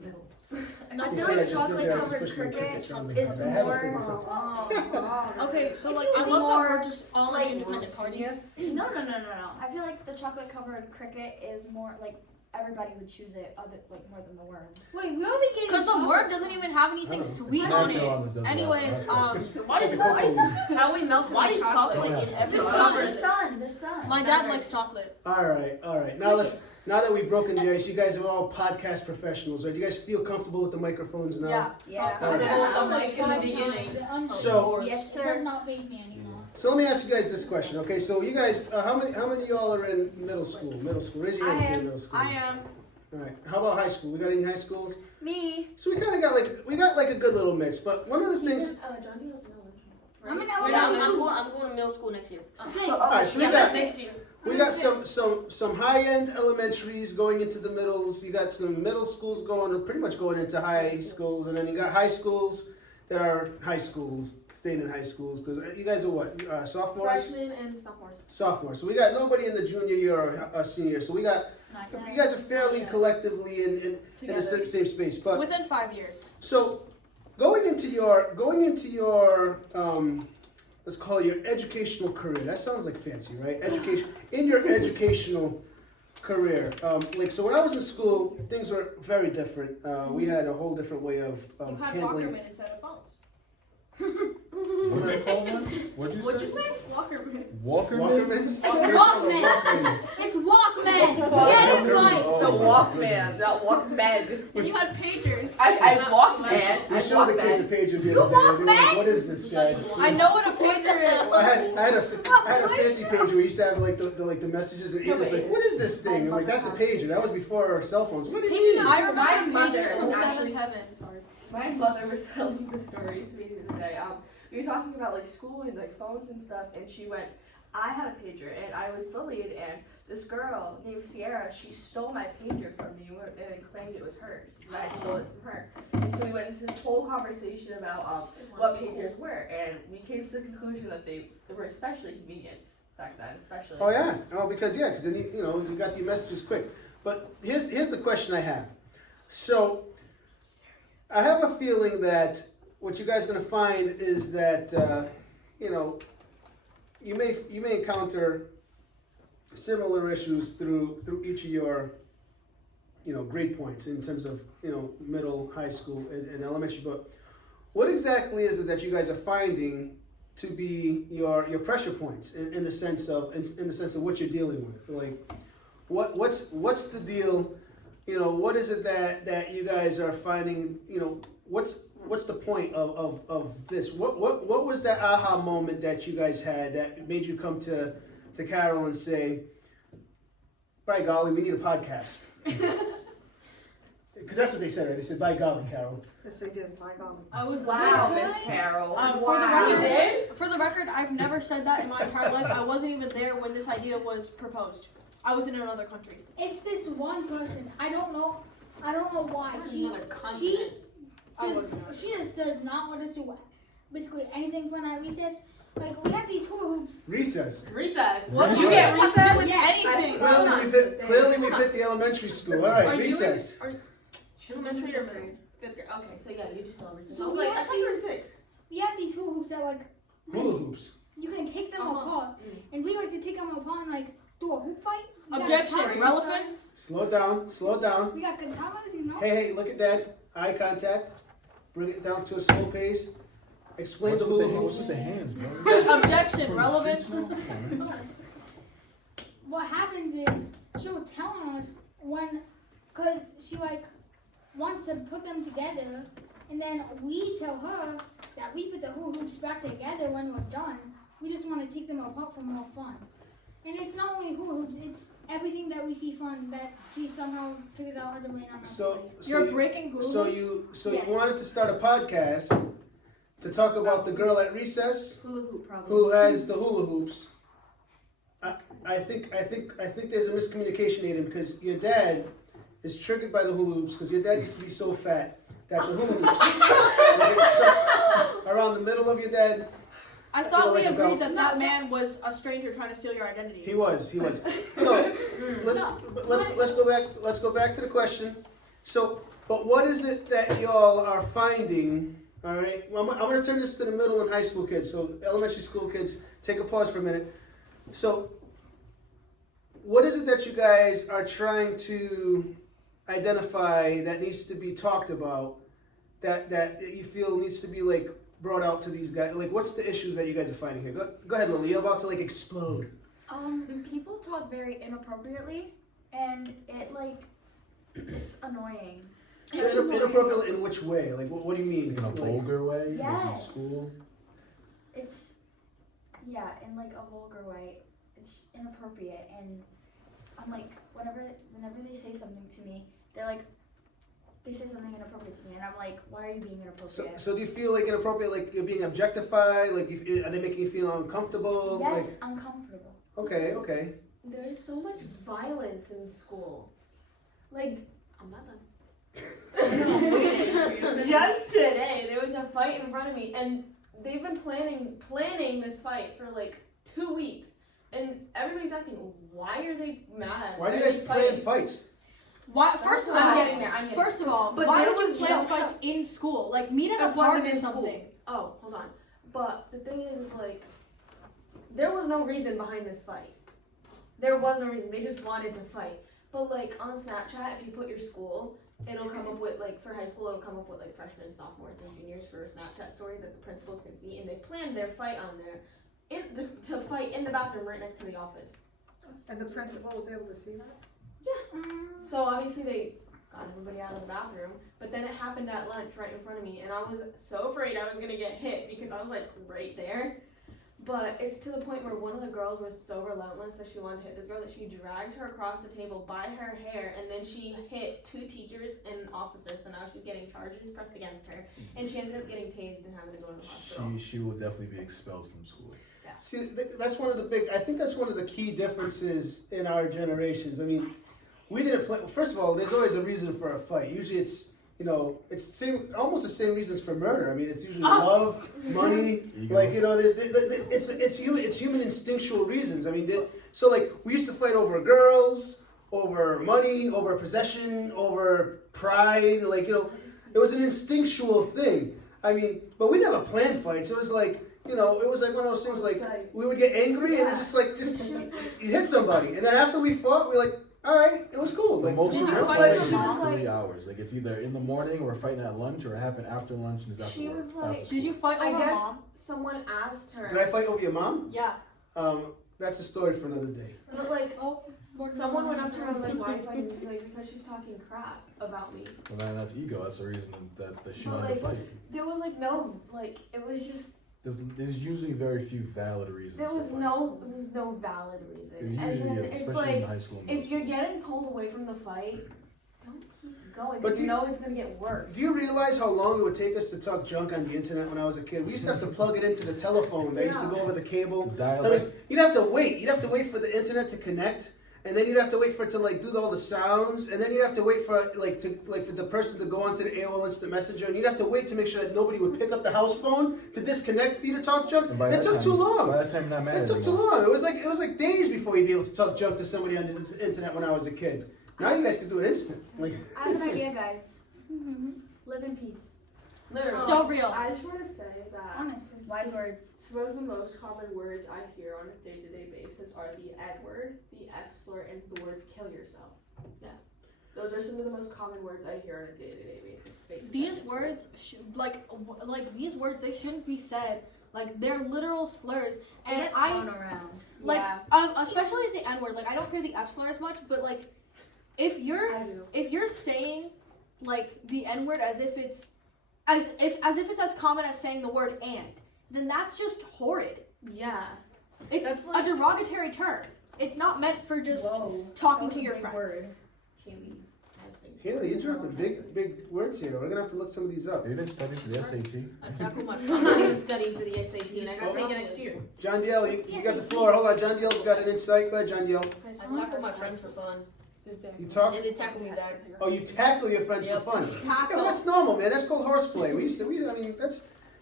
I You feel see, I like just did chocolate that. I just covered pushed my cricket cricket down is there. I have a more. cricket somewhere. Okay, so If like it I was love that more, we're just all like, an independent party. Yes. No. I feel like the chocolate covered cricket is more like everybody would choose it other like more than the worm. Wait, we'll be getting. Because the worm chocolate. doesn't even have anything I don't know. sweet It's on natural it. on this desert Anyways, island. Why is Shall we melt why in is the chocolate chocolate? in Yeah. every The sun. my dad likes chocolate. All right. Now that we've broken the ice, you guys are all podcast professionals, right? You guys feel comfortable with the microphones now? Yeah. Yeah. All right. I'm like in the beginning. So- Yes, It does sir. not faze me anymore. So let me ask you guys this question, okay? So you guys, how many of y'all are in middle school? Raise your hand if you're in middle school. I am. All right. How about high school? We got any high schools? Me. So we kind of got like a good little mix. But one of the things. John Diego's in I'm in Yeah, elementary too. I'm going to middle school next year. So, all right. So we Yeah, got that's next year. we got some high end elementaries going into the middles. You got some middle schools pretty much going into high schools, and then you got high schools that are high schools, staying in high schools. Because you guys are what? Sophomores. Freshmen and sophomores. Sophomores. So we got nobody in the junior year or senior year. So we got. You guys are fairly collectively in the same space, but Within 5 years. so going into your let's call it your educational career. That sounds like fancy, right? Education in your educational career. Like so, when I was in school, things were very different. We had a whole different way of You had handling. Walkerman instead of phones. What did I call them? What'd you say? What'd you say? Walkerman. Walkermans? Walkman. It's Walkman. Get it right. The Walkman, not Walkman. And you had pagers. I Walkman. We I showed the kids a Walkman. page of the other day. They were like, what is this, guys? I know what a pager is. I had a fancy pager where you used to have like the messages, and it was like, what is this thing? I'm like, that's a pager. That was before cell phones. What do you mean? I My remember mother pages from was 7th actually- heaven. Sorry. My mother was telling the story to me the other day. We were talking about like school and like phones and stuff, and she went, I had a pager and I was bullied, and this girl named Sierra, she stole my pager from me and claimed it was hers. And I stole it from her. And so we went into this whole conversation about what pagers were, and we came to the conclusion that they were especially convenient back then, especially. Oh yeah, because then you got your messages quick. But here's the question I have. So I have a feeling that what you guys are going to find is that you may encounter similar issues through each of your grade points in terms of middle, high school, and elementary. But what exactly is it that you guys are finding to be your pressure points in the sense of what you're dealing with? Like what's the deal? What is it that you guys are finding? what's the point of this? What was that aha moment that you guys had that made you come to Carol and say, by golly, we need a podcast? Because that's what they said, right? They said, by golly, Carol. Yes, they did, my God. I was Wow, Miss Carol. For the record, I've never said that in my entire life. I wasn't even there when this idea was proposed. I was in another country. It's this one person. I don't know why. Another continent. She just does not want us to do basically anything fun at recess. Like we have these hula hoops. Recess. What does recess have to do with Yes. anything? Clearly we fit the elementary school. All right, recess. Elementary or fifth grade? Okay, so yeah, you just don't recess. So I thought you were sixth. We have these hula hoops that like Hula hoops. you can take them apart, and we like to take them apart and like do a hoop fight. We got Objection. katanas. Relevance. Slow down. We got katanas, you know. Hey, look at that. Eye contact. Bring it down to a slow pace. Explain What's the with hula the, hoops. what's with the hands, bro? Objection. From the Relevance. streets now? Come on, man. What happens is she'll tell us when, cause she like wants to put them together, and then we tell her that we put the hula hoops back together when we're done. We just want to take them apart for more fun. And it's not only hula hoops; it's everything that we see fun that she somehow figures out how to rain on us. You're breaking hula So hoops? you Yes. wanted to start a podcast to talk about the girl at recess Hula hoop problem. who has the hula hoops. I think there's a miscommunication, Aiden, because your dad is triggered by the hula hoops because your dad used to be so fat that the hula hoops would get stuck around the middle of your dad. I thought we like a agreed belt. that man was a stranger trying to steal your identity. He was. No, let's go back to the question. So, but what is it that y'all are finding? All right, well, I'm going to turn this to the middle and high school kids. So, elementary school kids, take a pause for a minute. So, what is it that you guys are trying to identify that needs to be talked about? That you feel needs to be like brought out to these guys? Like, what's the issues that you guys are finding here? Go ahead, Lily. You're about to like explode. People talk very inappropriately, and it's annoying. So inappropriate in which way? Like, what do you mean? In a vulgar way? Like in Yes. school? It's in like a vulgar way. It's inappropriate, and I'm like, whenever they say something to me, they say something inappropriate to me, and I'm like, why are you being inappropriate? So do you feel like inappropriate, like you're being objectified? Like, are they making you feel uncomfortable? Yes, uncomfortable. Okay. There's so much violence in school. Like, I'm not done. Just today, there was a fight in front of me, and they've been planning this fight for like 2 weeks, and everybody's asking, why are they mad? Why do you guys plan fights? Why? First of all, I'm getting there. First of all, But why there would you was plan no- fights in school? Like meet at a It park wasn't or in something. school. Oh, hold on. But the thing is like, there was no reason behind this fight. There was no reason. They just wanted to fight. But like on Snapchat, if you put your school, it'll come up with like for high school, it'll come up with like freshmen, sophomores, and juniors for a Snapchat story that the principals can see, and they planned their fight on there, to fight in the bathroom right next to the office. And the principal was able to see that? So obviously they got everybody out of the bathroom, but then it happened at lunch right in front of me, and I was so afraid I was gonna get hit because I was like right there. But it's to the point where one of the girls was so relentless that she wanted to hit this girl that she dragged her across the table by her hair, and then she hit 2 teachers and an officer. So now she's getting charges pressed against her, and she ended up getting tased and having to go to the hospital. She will definitely be expelled from school. See, that's one of the I think that's one of the key differences in our generations. I mean, we didn't play. First of all, there's always a reason for a fight. Usually it's, it's almost the same reasons for murder. I mean, it's usually love, money, like, it's human instinctual reasons. I mean, so like, we used to fight over girls, over money, over possession, over pride, like, it was an instinctual thing. I mean, but we never planned fights. It was like, it was like one of those things, like, we would get angry and it's just you hit somebody. And then after we fought, we were like, all right, it was cool. The Like, most Did you we're fight fighting your is mom? 3 hours. Like, it's either in the morning or fighting at lunch, or it happened after lunch and is after She work. was like- after Did you school. fight I over guess mom? someone asked her. did I fight over your mom? Yeah. That's a story for another day. But like, Someone went up to her and was like, why are you fighting? Like, because she's talking crap about me. Well, man, that's ego. That's the reason that she But, wanted to fight. There was like no, like, it was just, There's usually very few valid reasons. there to was fight. no valid reason. There's And usually, then it's especially in like, high school. and if middle you're getting pulled away from the fight, don't keep going. But But do you you- know it's gonna get worse. Do you realize how long it would take us to talk junk on the internet when I was a kid? We used to have to plug it into the telephone. They used to go over the cable. The So, I dialect. mean, you'd have to wait. You'd have to wait for the internet to connect, and then you'd have to wait for it to like do all the sounds, and then you'd have to wait for for the person to go onto the AOL Instant Messenger, and you'd have to wait to make sure that nobody would pick up the house phone to disconnect for you to talk junk. And by It that took time- too long. By that time, you're not mad It took too anymore. long. It was like days before you'd be able to talk junk to somebody on the internet when I was a kid. Now you guys can do it instant. Like, I have an idea, guys. Live in peace. Literally. So real. I just want to say that Honestly. Wise words. some of the most common words I hear on a day-to-day basis are the N word, the F slur, and the words "kill yourself." Yeah. Those are some of the most common words I hear on a day-to-day basis. These words, like these words, they shouldn't be said. Like they're literal slurs, They and get I thrown around. like Yeah. especially the N word. Like I don't hear the F slur as much, but like if you're saying like the N word as if it's as it's as common as saying the word "and," then that's just horrid. Yeah. It's That's a like- derogatory term. It's not meant for just talking to your friends. Haley, you're dropping big words here. We're gonna have to look some of these up. You didn't study for the SAT. I tackled my friend. I'm not even studying for the SAT, and I got Take it taken next year. John Diel, you got the floor. Hold on, John Diel's got an insight. Go ahead, John Diel. I tackled my friends for fun, You talk. and they tackled me back. Oh, you tackle your friends Yep. for fun. Tackle. Yeah, that's normal, man. That's called horseplay. I mean,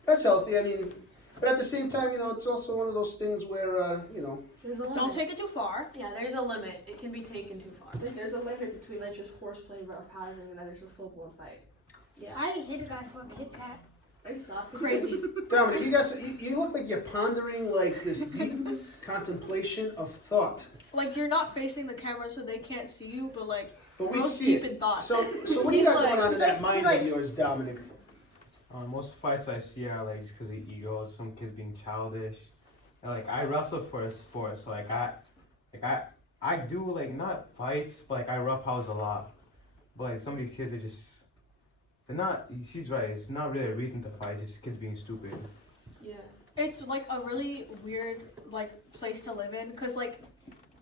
that's healthy. I mean, but at the same time, it's also one of those things where, There's a limit. Don't take it too far. Yeah, there's a limit. It can be taken too far. Like, there's a limit between like just horseplay and roughhousing, and then there's a full-blown fight. Yeah. I hit a guy for a Kit Kat. I suck. Crazy. Dominic, you look like you're pondering like this deep contemplation of thought. Like you're not facing the camera so they can't see you, but like But we real see deep it. in thought. So what do you got going on in that he's mind like- of yours, Dominic? Most fights I see are like just because of ego, some kids being childish. And, like I wrestle for a sport, so I do like not fights, but like I roughhouse a lot. But like some of these kids are just, they're not. She's right. It's not really a reason to fight. Just kids being stupid. Yeah. It's like a really weird like place to live in, because like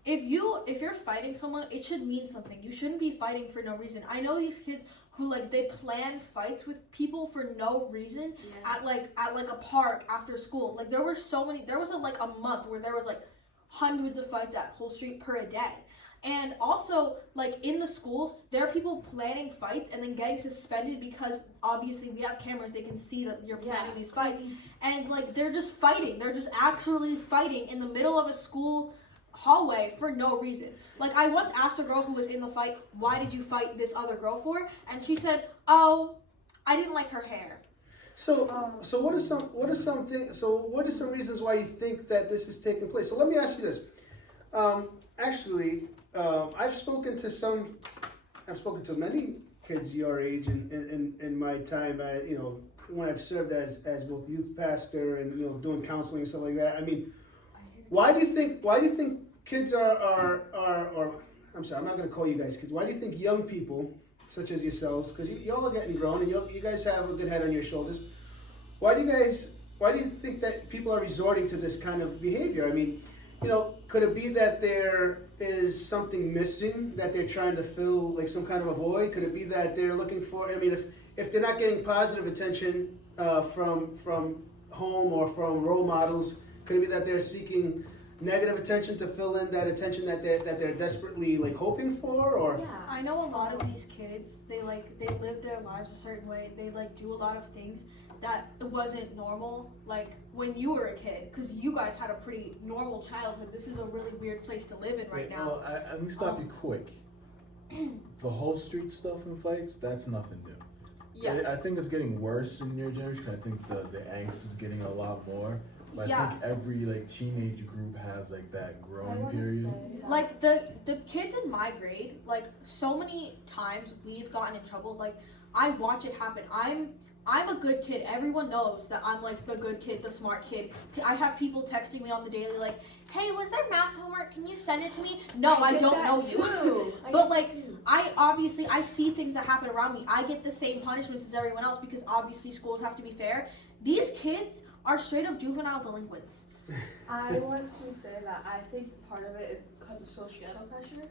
if you're fighting someone, it should mean something. You shouldn't be fighting for no reason. I know these kids who like they plan fights with people for no reason at like a park after school. Like there was a month where there was like hundreds of fights at Whole Street per day. And also, like, in the schools, there are people planning fights and then getting suspended because, obviously, we have cameras, they can see that you're planning these fights. And, like, they're just fighting. They're just actually fighting in the middle of a school hallway for no reason. Like, I once asked a girl who was in the fight, why did you fight this other girl for? And she said, oh, I didn't like her hair. So what are some reasons why you think that this is taking place? So let me ask you this. I've spoken to many kids your age in my time, when I've served as both youth pastor and doing counseling and stuff like that. I mean, why do you think kids are I'm sorry, I'm not going to call you guys kids. Why do you think young people such as yourselves, because y'all are getting grown and you guys have a good head on your shoulders, why do you think that people are resorting to this kind of behavior? I mean, could it be that there is something missing that they're trying to fill, like some kind of a void? Could it be that they're looking for, if they're not getting positive attention from home or from role models, could it be that they're seeking negative attention to fill in that attention that they're desperately like hoping for? Or I know a lot of these kids, they live their lives a certain way. They like do a lot of things that it wasn't normal, like when you were a kid, because you guys had a pretty normal childhood. This is a really weird place to live in right now. Well, let me stop you quick. The whole street stuff and fights, that's nothing new. Yeah. I think it's getting worse in your generation. I think the angst is getting a lot more. But I think every like teenage group has like that growing period. Like the kids in my grade, like so many times we've gotten in trouble. Like I watch it happen. I'm I'm a good kid. Everyone knows that I'm like the good kid, the smart kid. I have people texting me on the daily like, hey, was there math homework? Can you send it to me? No, I don't know you. But like, I see things that happen around me. I get the same punishments as everyone else because obviously schools have to be fair. These kids are straight up juvenile delinquents. I want to say that I think part of it is because of societal pressure.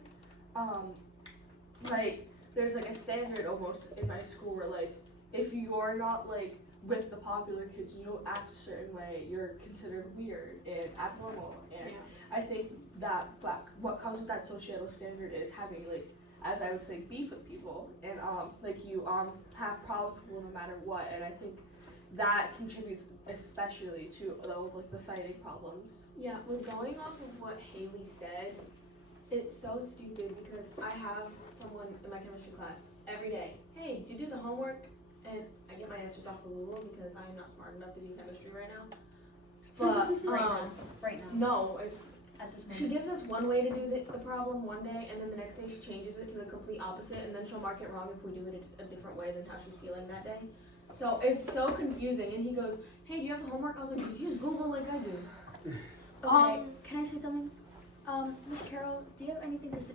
Like, there's like a standard almost in my school where like, if you're not like with the popular kids, you don't act a certain way, you're considered weird and abnormal. And I think that what comes with that societal standard is having like, as I would say, beef with people, and like you have problems with people no matter what. And I think that contributes especially to like the fighting problems. Yeah, well, going off of what Haley said, it's so stupid because I have someone in my chemistry class every day. Hey, did you do the homework? And I get my answers off of Google because I'm not smart enough to do chemistry right now. But Right now. no, it's At this she moment. gives us one way to do the problem one day, and then the next day she changes it to the complete opposite, and then she'll mark it wrong if we do it a different way than how she's feeling that day. So it's so confusing. And he goes, "Hey, do you have the homework?" I was like, "Just use Google like I do." Okay, can I say something? Miss Carol, do you have anything to say?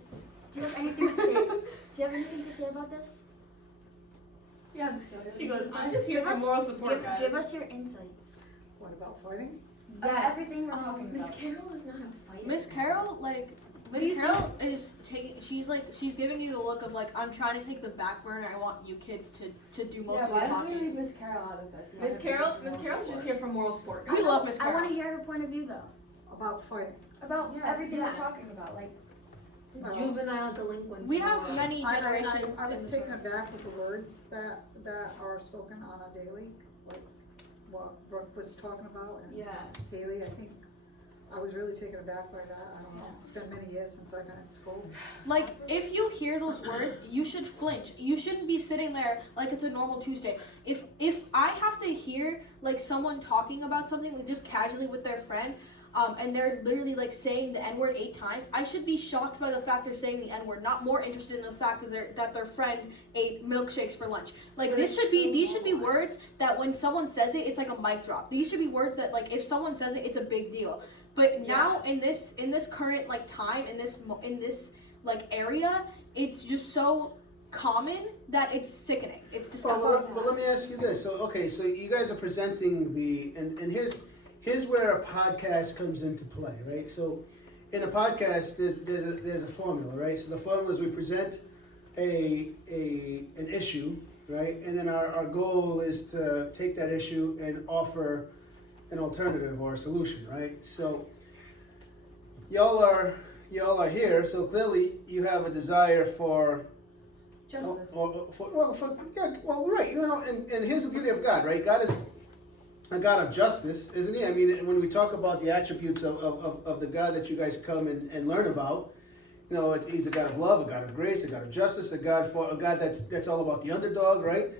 Do you have anything to say? Do you have anything to say about this? Yeah, Miss Kelly. She goes, "I'm just here Give for us- moral support, guys." Give us your insights. What about fighting? Everything we're talking Miss about. Carol is not a fighter. Miss Carol, like, Miss Carol is taking, she's giving you the look of like, I'm trying to take the back burner. I want you kids to do most of the Why don't talking. we leave Miss Carol out of this? Miss Carol's just here for moral support. We love Miss I Carol. want to hear her point of view though. About fighting. About Yes, everything yeah. we're talking about. Like, Juvenile delinquents. We have many I generations. was in taken this aback with the words that are spoken on a daily, like what Brooke was talking about, and Yeah. Haley, I think, I was really taken aback by that. I don't know, it's been many years since I've been in school. Like, if you hear those words, you should flinch. You shouldn't be sitting there like it's a normal Tuesday. If I have to hear like someone talking about something like just casually with their friend, and they're literally like saying the N-word 8 times, I should be shocked by the fact they're saying the N-word, not more interested in the fact that their friend ate milkshakes for lunch. Like, these should be words that when someone says it, it's like a mic drop. These should be words that like if someone says it, it's a big deal. But now in this current like time in this like area, it's just so common that it's sickening. It's disgusting. Well, let me ask you this. So, okay, so you guys are presenting and here's where a podcast comes into play, right? So, in a podcast, there's a formula, right? So the formula is we present an issue, right? And then our goal is to take that issue and offer an alternative or a solution, right? So y'all are here, so clearly you have a desire for Justice. right. You know, and here's the beauty of God, right? God is a God of justice, isn't he? I mean, when we talk about the attributes of the God that you guys come and learn about, you know, he's a God of love, a God of grace, a God of justice, a God that's all about the underdog, right?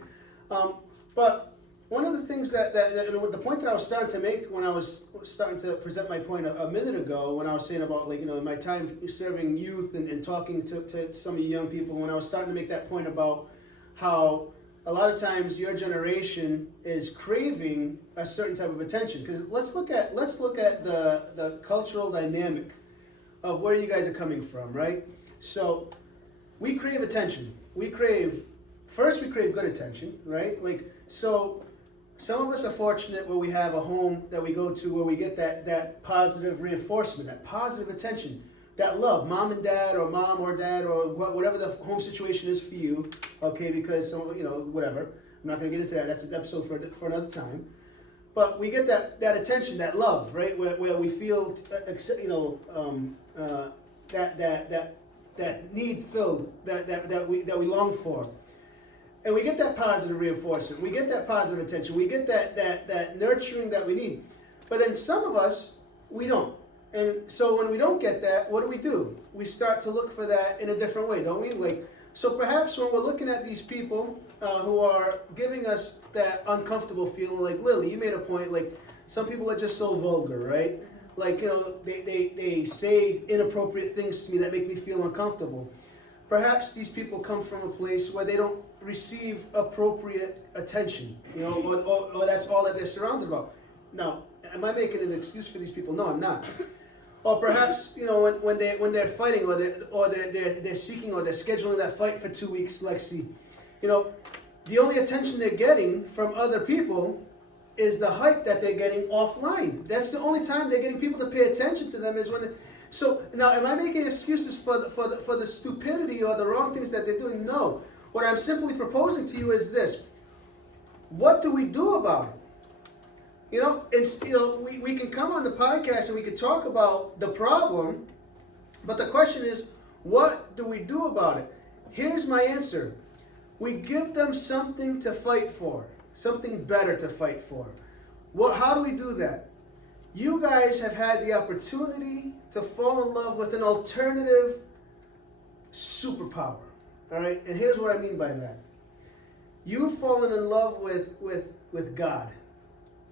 But one of the things that the point that I was starting to make when I was starting to present my point a minute ago, when I was saying about, like, you know, in my time serving youth and talking to some of you young people, when I was starting to make that point about how a lot of times your generation is craving a certain type of attention. Because let's look at the cultural dynamic of where you guys are coming from, right? So we crave attention. We crave good attention, right? Like, so some of us are fortunate where we have a home that we go to where we get that positive reinforcement, that positive attention, that love, mom and dad, or mom or dad, or whatever the home situation is for you, okay, because, you know, whatever. I'm not going to get into that. That's an episode for another time. But we get that attention, that love, right, where we feel, you know, that need filled, that we long for. And we get that positive reinforcement. We get that positive attention. We get that nurturing that we need. But then some of us, we don't. And so when we don't get that, what do? We start to look for that in a different way, don't we? Like, so perhaps when we're looking at these people who are giving us that uncomfortable feeling, like Lily, you made a point, like some people are just so vulgar, right? Like, you know, they say inappropriate things to me that make me feel uncomfortable. Perhaps these people come from a place where they don't receive appropriate attention, you know, or that's all that they're surrounded about. Now, am I making an excuse for these people? No, I'm not. Or perhaps, you know, when they're fighting, or they're seeking, or they're scheduling that fight for 2 weeks, Lexi, you know, the only attention they're getting from other people is the hype that they're getting offline. That's the only time they're getting people to pay attention to them is when. So now, am I making excuses for the stupidity or the wrong things that they're doing? No. What I'm simply proposing to you is this: what do we do about it? You know, we can come on the podcast and we can talk about the problem, but the question is, what do we do about it? Here's my answer: we give them something to fight for, something better to fight for. How do we do that? You guys have had the opportunity to fall in love with an alternative superpower. All right, and here's what I mean by that. You've fallen in love with God,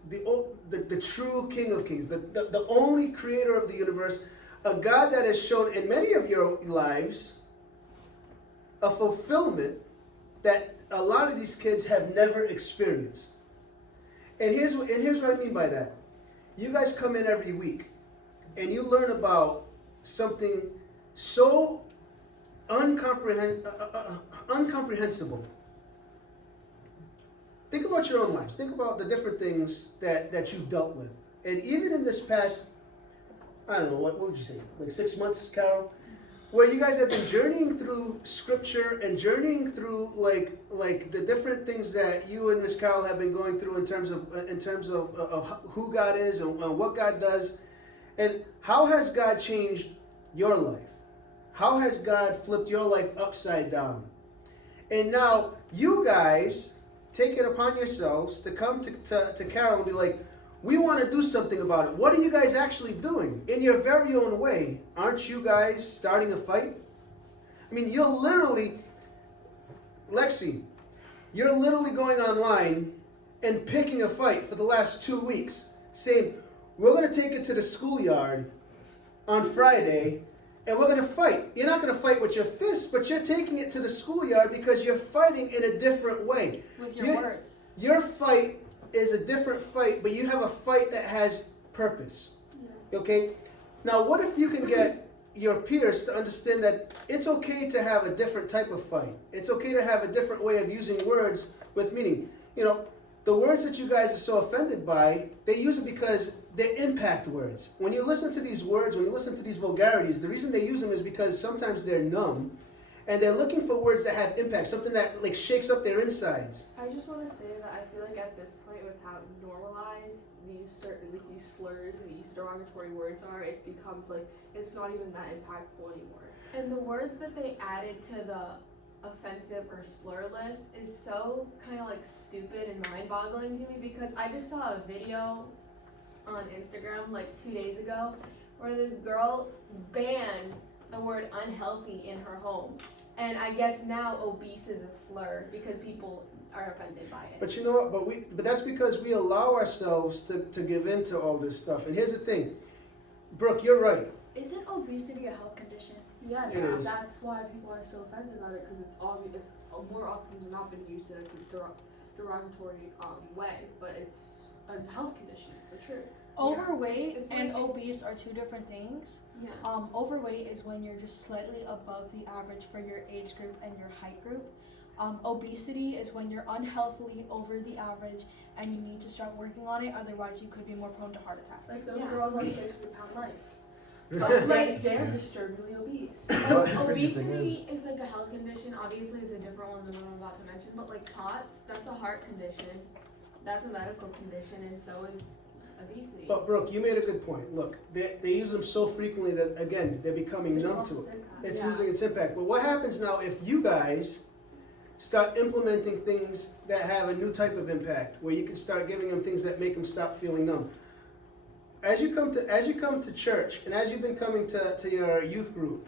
the true King of Kings, the only creator of the universe, a God that has shown in many of your lives a fulfillment that a lot of these kids have never experienced. And here's what I mean by that. You guys come in every week and you learn about something so incomprehensible. Think about your own lives. Think about the different things that you've dealt with. And even in this past, I don't know, what would you say, like 6 months, Carol? Where you guys have been journeying through scripture and journeying through like the different things that you and Miss Carol have been going through in terms of who God is and what God does. And how has God changed your life? How has God flipped your life upside down? And now you guys take it upon yourselves to come to Carol and be like, we want to do something about it. What are you guys actually doing? In your very own way, aren't you guys starting a fight? I mean, you're literally, Lexi, you're literally going online and picking a fight for the last 2 weeks, saying, we're going to take it to the schoolyard on Friday, and we're going to fight. You're not going to fight with your fists, but you're taking it to the schoolyard because you're fighting in a different way. With your words. Your fight is a different fight, but you have a fight that has purpose. Okay? Now, what if you can get your peers to understand that it's okay to have a different type of fight? It's okay to have a different way of using words with meaning. You know, the words that you guys are so offended by, they use it because they're impact words. When you listen to these words, when you listen to these vulgarities, the reason they use them is because sometimes they're numb, and they're looking for words that have impact, something that like shakes up their insides. I just want to say that I feel like at this point, with how normalized these slurs and these derogatory words are, it becomes like it's not even that impactful anymore. And the words that they added to the offensive or slur list is so kind of like stupid and mind-boggling to me, because I just saw a video on Instagram like 2 days ago where this girl banned the word unhealthy in her home, and I guess now obese is a slur because people are offended by it. But you know what? But that's because we allow ourselves to give in to all this stuff. And here's the thing, Brooke, you're right. Isn't obesity a health condition? Yes, It is. that's why people are so offended about it, because it's more often than not been used in a derogatory way, but it's a health condition for sure. Overweight It's and like- obese are two different things. Yeah. Overweight is when you're just slightly above the average for your age group and your height group. Obesity is when you're unhealthily over the average and you need to start working on it, otherwise you could be more prone to heart attacks. Like those Yeah. girls on 60-pound life. Like They're disturbingly obese. Obesity is like a health condition. Obviously, it's a different one than what I'm about to mention. But like POTS, that's a heart condition. That's a medical condition, and so is obesity. But Brooke, you made a good point. Look, they use them so frequently that, again, they're becoming numb to it. It's losing its impact. But what happens now if you guys start implementing things that have a new type of impact, where you can start giving them things that make them stop feeling numb? As you come to church, and as you've been coming to your youth group,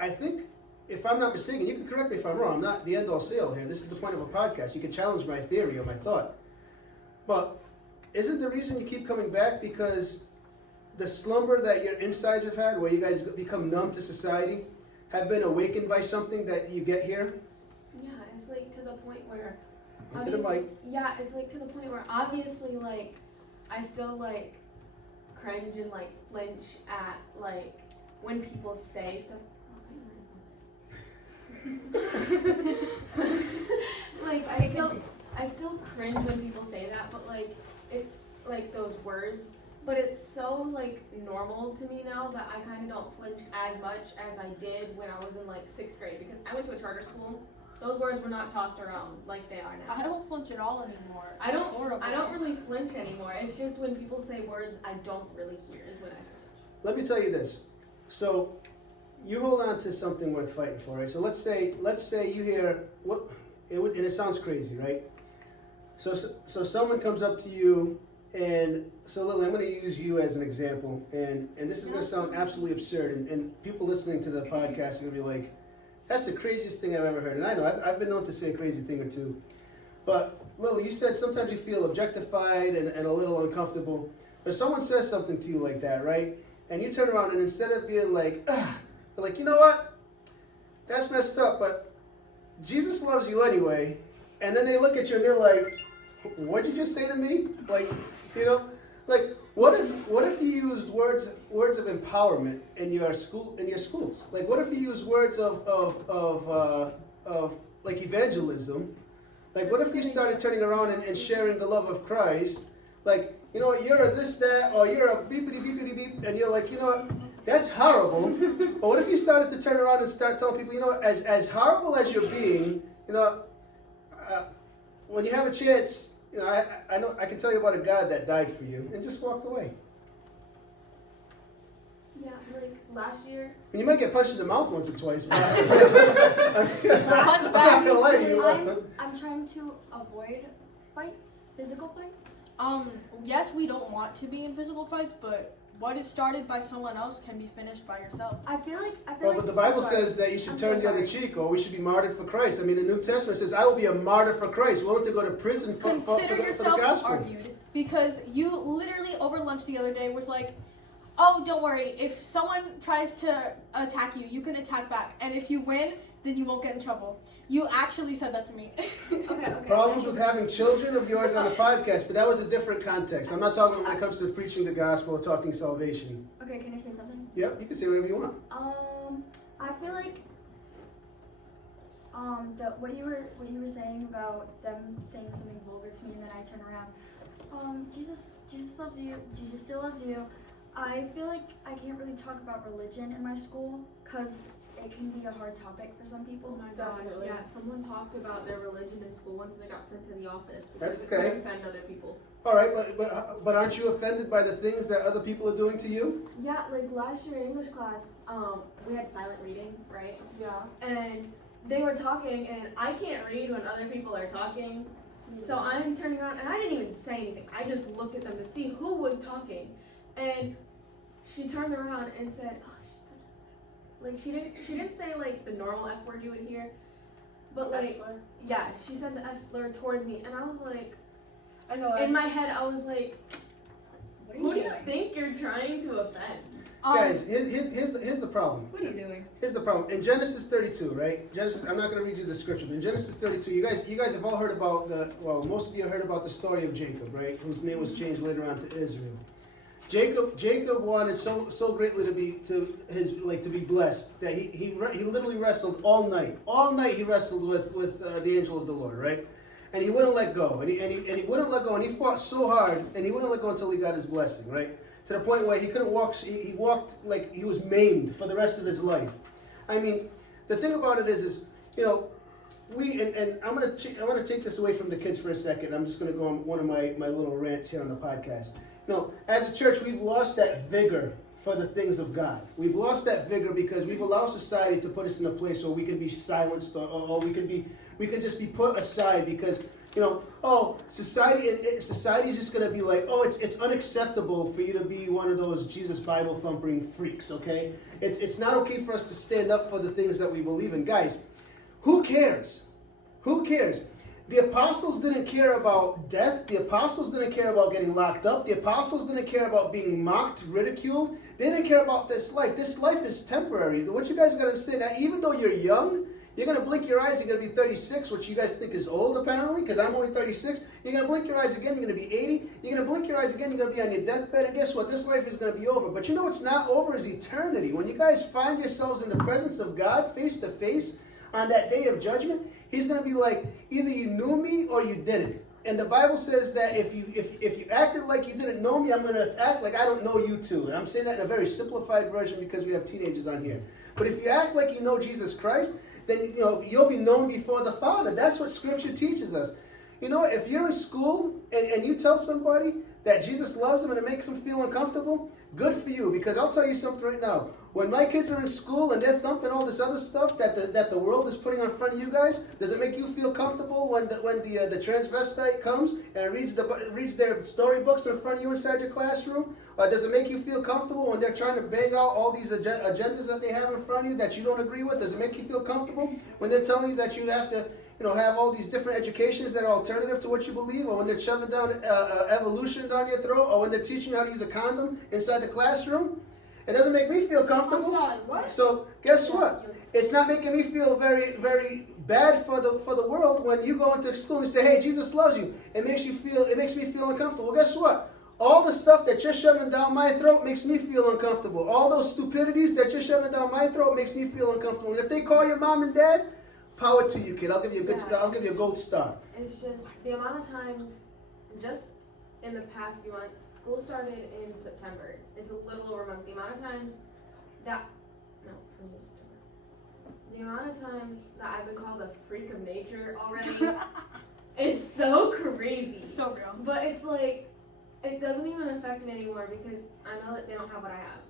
I think, if I'm not mistaken, you can correct me if I'm wrong, I'm not the end-all say-all here. This is the point of a podcast. You can challenge my theory or my thought. But isn't the reason you keep coming back because the slumber that your insides have had, where you guys become numb to society, have been awakened by something that you get here? Yeah, and the point where Into the mic. yeah, it's like to the point where obviously like I still like cringe and like flinch at like when people say stuff. Like I still cringe when people say that, but like it's like those words, but it's so like normal to me now that I kind of don't flinch as much as I did when I was in like 6th grade, because I went to a charter school. Those words were not tossed around like they are now. I don't flinch at all anymore. I don't really flinch anymore. It's just when people say words I don't really hear is when I flinch. Let me tell you this. So you hold on to something worth fighting for, right? So let's say you hear and it sounds crazy, right? So someone comes up to you, and so Lily, I'm going to use you as an example, and this is going to sound absolutely absurd, and people listening to the podcast are going to be like, that's the craziest thing I've ever heard. And I know I've been known to say a crazy thing or two, but Lily, you said sometimes you feel objectified and a little uncomfortable. But someone says something to you like that, right? And you turn around and instead of being like, you're like, you know what? That's messed up, but Jesus loves you anyway. And then they look at you and they're like, what'd you just say to me? Like, you know, like what if you used words of empowerment in your schools? Like what if you used words of like evangelism? Like what if you started turning around and sharing the love of Christ? Like, you know, you're a this, that, or you're a beepity beepity beep, and you're like, you know what? That's horrible. But what if you started to turn around and start telling people, you know, as horrible as you're being, you know, when you have a chance, you know, I know I can tell you about a God that died for you, and just walked away. Yeah, like last year. And you might get punched in the mouth once or twice, but I'm not gonna lie to you. I'm trying to avoid fights, physical fights. Yes, we don't want to be in physical fights, but what is started by someone else can be finished by yourself. I feel like. But the Bible says that you should turn the other cheek, or we should be martyred for Christ. I mean, the New Testament says, "I will be a martyr for Christ, willing to go to prison for the gospel." Argued, because you literally over lunch the other day was like, "Oh, don't worry. If someone tries to attack you, you can attack back, and if you win, then you won't get in trouble." You actually said that to me. Okay. Problems with having children of yours on the podcast, but that was a different context. I'm not talking when it comes to preaching the gospel or talking salvation. Okay, can I say something? Yep, you can say whatever you want. I feel like what you were saying about them saying something vulgar to me, and then I turn around. Jesus loves you. Jesus still loves you. I feel like I can't really talk about religion in my school because it can be a hard topic for some people. Oh my gosh, yeah. Someone talked about their religion in school once they got sent to the office. That's They okay. couldn't offend other people. All right, but aren't you offended by the things that other people are doing to you? Yeah, like last year in English class, we had silent reading, right? Yeah. And they were talking, and I can't read when other people are talking. So I'm turning around, and I didn't even say anything. I just looked at them to see who was talking. And she turned around and said, like she didn't say like the normal F word you would hear, but like yeah, she said the F slur toward me, and I was like, I know. in my head I was like, who do you think you're trying to offend? Guys, here's the problem. What are you doing? Here's the problem. In Genesis 32, right? I'm not going to read you the scripture, but in Genesis 32, you guys have all heard about most of you have heard about the story of Jacob, right? Whose name was changed later on to Israel. Jacob wanted so greatly to be blessed that he literally wrestled all night. All night he wrestled with the angel of the Lord, right? And he wouldn't let go, and he wouldn't let go, and he fought so hard, and he wouldn't let go until he got his blessing, right? To the point where he couldn't walk. He walked like he was maimed for the rest of his life. I mean, the thing about it is you know, and I'm gonna take this away from the kids for a second. I'm just gonna go on one of my little rants here on the podcast. You know, as a church, we've lost that vigor for the things of God. We've lost that vigor because we've allowed society to put us in a place where we can be silenced or we can just be put aside because, you know, society is just going to be like, it's unacceptable for you to be one of those Jesus Bible thumping freaks, okay? It's not okay for us to stand up for the things that we believe in. Guys, who cares? Who cares? The apostles didn't care about death. The apostles didn't care about getting locked up. The apostles didn't care about being mocked, ridiculed. They didn't care about this life. This life is temporary. What you guys got to say that even though you're young, You're gonna blink your eyes, you're gonna be 36, which you guys think is old apparently, because I'm only 36. You're gonna blink your eyes again, you're gonna be 80. You're gonna blink your eyes again, you're gonna be on your deathbed, and guess what? This life is gonna be over. But you know what's not over is eternity. When you guys find yourselves in the presence of God, face to face, on that day of judgment, He's gonna be like, either you knew me or you didn't. And the Bible says that if you acted like you didn't know me, I'm going to act like I don't know you too. And I'm saying that in a very simplified version because we have teenagers on here. But if you act like you know Jesus Christ, then you'll be known before the Father. That's what Scripture teaches us. If you're in school and you tell somebody that Jesus loves them and it makes them feel uncomfortable, good for you. Because I'll tell you something right now. When my kids are in school and they're thumping all this other stuff that the world is putting in front of you guys, does it make you feel comfortable when the transvestite comes and reads their storybooks in front of you inside your classroom? Or does it make you feel comfortable when they're trying to bang out all these agendas that they have in front of you that you don't agree with? Does it make you feel comfortable when they're telling you that you have to have all these different educations that are alternative to what you believe, or when they're shoving down evolution down your throat, or when they're teaching you how to use a condom inside the classroom? It doesn't make me feel comfortable. I'm sorry, what? So guess what? It's not making me feel very, very bad for the world when you go into school and you say, "Hey, Jesus loves you." It makes me feel uncomfortable. Well, guess what? All the stuff that you're shoving down my throat makes me feel uncomfortable. All those stupidities that you're shoving down my throat makes me feel uncomfortable. And if they call your mom and dad, power to you, kid. I'll give you a good star. I'll give you a gold star. It's just the amount of times, just in the past few months, school started in September. It's a little over a month. The amount of times that, from September. The amount of times that I've been called a freak of nature already is so crazy. So real. But it's like, it doesn't even affect me anymore because I know that they don't have what I have.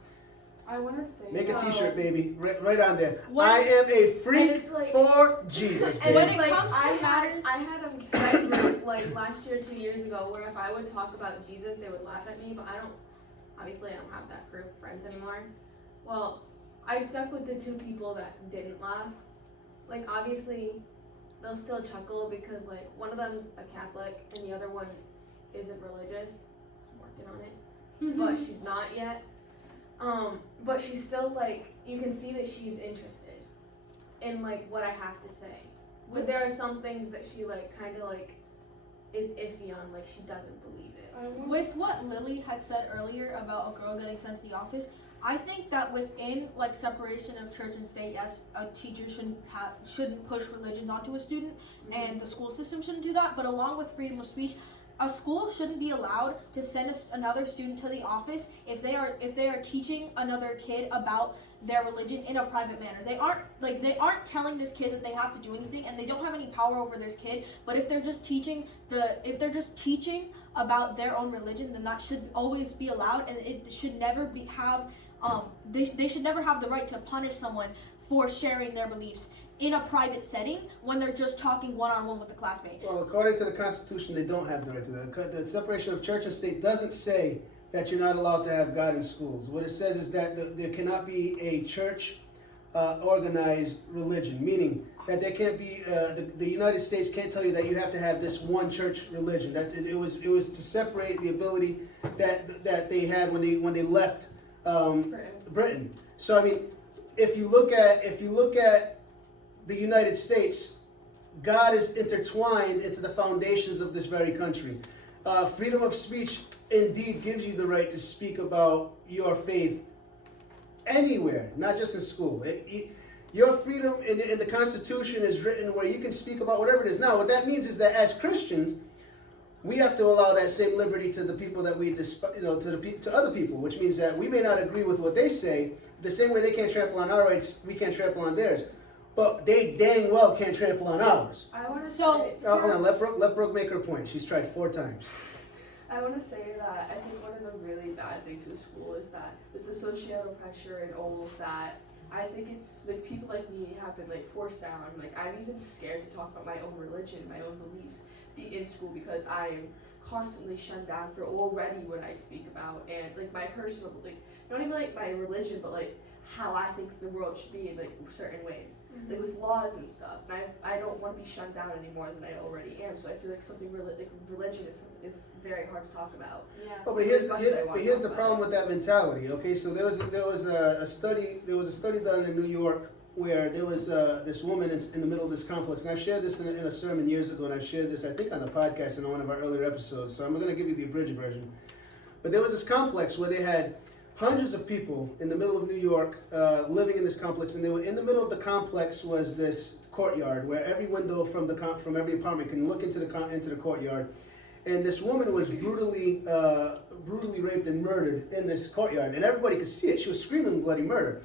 I want to say Make a so. T-shirt, baby. Right on there. When- I am a freak And it's like- for Jesus, And baby. When it's it like, comes to I matters- had a friend group like last year, 2 years ago, where if I would talk about Jesus, they would laugh at me, but obviously I don't have that group of friends anymore. Well, I stuck with the two people that didn't laugh. Like, obviously, they'll still chuckle because, like, one of them's a Catholic and the other one isn't religious. I'm working on it. But she's not yet. But she's still, like, you can see that she's interested in, like, what I have to say. But there are some things that she, like, kind of, like, is iffy on, like, she doesn't believe it. With what Lily had said earlier about a girl getting sent to the office, I think that within like separation of church and state, yes, a teacher shouldn't push religions onto a student, and the school system shouldn't do that. But along with freedom of speech, a school shouldn't be allowed to send another student to the office if they are teaching another kid about their religion in a private manner. They aren't telling this kid that they have to do anything, and they don't have any power over this kid. But if they're just teaching about their own religion, then that should always be allowed, and it should never they should never have the right to punish someone for sharing their beliefs in a private setting when they're just talking one-on-one with a classmate. Well, according to the Constitution, they don't have the right to that. The separation of church and state doesn't say that you're not allowed to have God in schools. What it says is that there cannot be a church organized religion, meaning that there can't be the United States can't tell you that you have to have this one church religion. It was to separate the ability that they had when they left Britain. So I mean, if you look at the United States, God is intertwined into the foundations of this very country. Freedom of speech indeed gives you the right to speak about your faith anywhere, not just in school. Your freedom in the Constitution is written where you can speak about whatever it is. Now, what that means is that as Christians, we have to allow that same liberty to the people that we to other people, which means that we may not agree with what they say. The same way they can't trample on our rights, we can't trample on theirs. But they dang well can't trample on ours. I want to So- say. Hold on, let Brooke make her point. She's tried 4 times. I want to say that I think one of the really bad things with school is that with the social pressure and all of that, I think it's like people like me have been like forced down. Like I'm even scared to talk about my own religion, my own beliefs in school because I am constantly shunned down for already what I speak about and like my personal like not even like my religion but like how I think the world should be in like certain ways, like with laws and stuff. And I don't want to be shunned down any more than I already am. So I feel like something really like religion is very hard to talk about. Yeah. Oh, but here's the problem with that mentality. Okay, so there was a study done in New York where there was this woman in the middle of this complex, and I've shared this in a sermon years ago, and I've shared this, I think, on the podcast in one of our earlier episodes, so I'm going to give you the abridged version. But there was this complex where they had hundreds of people in the middle of New York living in this complex, and they were in the middle of the complex was this courtyard where every window from every apartment can look into the courtyard. And this woman was brutally raped and murdered in this courtyard, and everybody could see it. She was screaming bloody murder.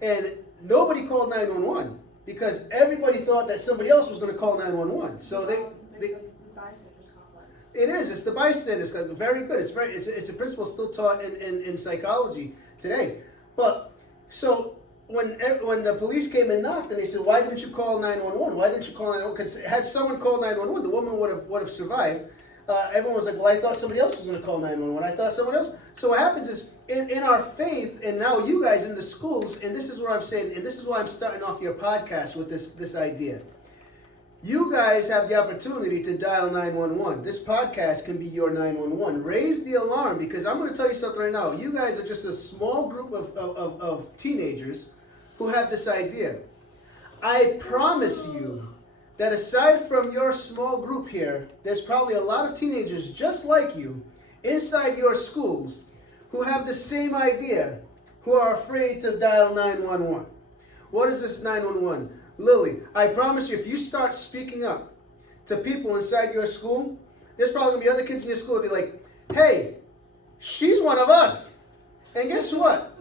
And nobody called 911 because everybody thought that somebody else was going to call 911. So it's the bystanders. Very good. It's a principle still taught in psychology today. But so when the police came and knocked, and they said, "Why didn't you call 911? Why didn't you call 911?" Because had someone called 911, the woman would have survived. Everyone was like, "Well, I thought somebody else was going to call 911. I thought someone else." So what happens is, in our faith, and now you guys in the schools, and this is what I'm saying, and this is why I'm starting off your podcast with this idea. You guys have the opportunity to dial 911. This podcast can be your 911. Raise the alarm, because I'm going to tell you something right now. You guys are just a small group of teenagers who have this idea. I promise you that aside from your small group here, there's probably a lot of teenagers just like you inside your schools who have the same idea, who are afraid to dial 911. What is this 911? Lily, I promise you, if you start speaking up to people inside your school, there's probably going to be other kids in your school that be like, "Hey, she's one of us." And guess what?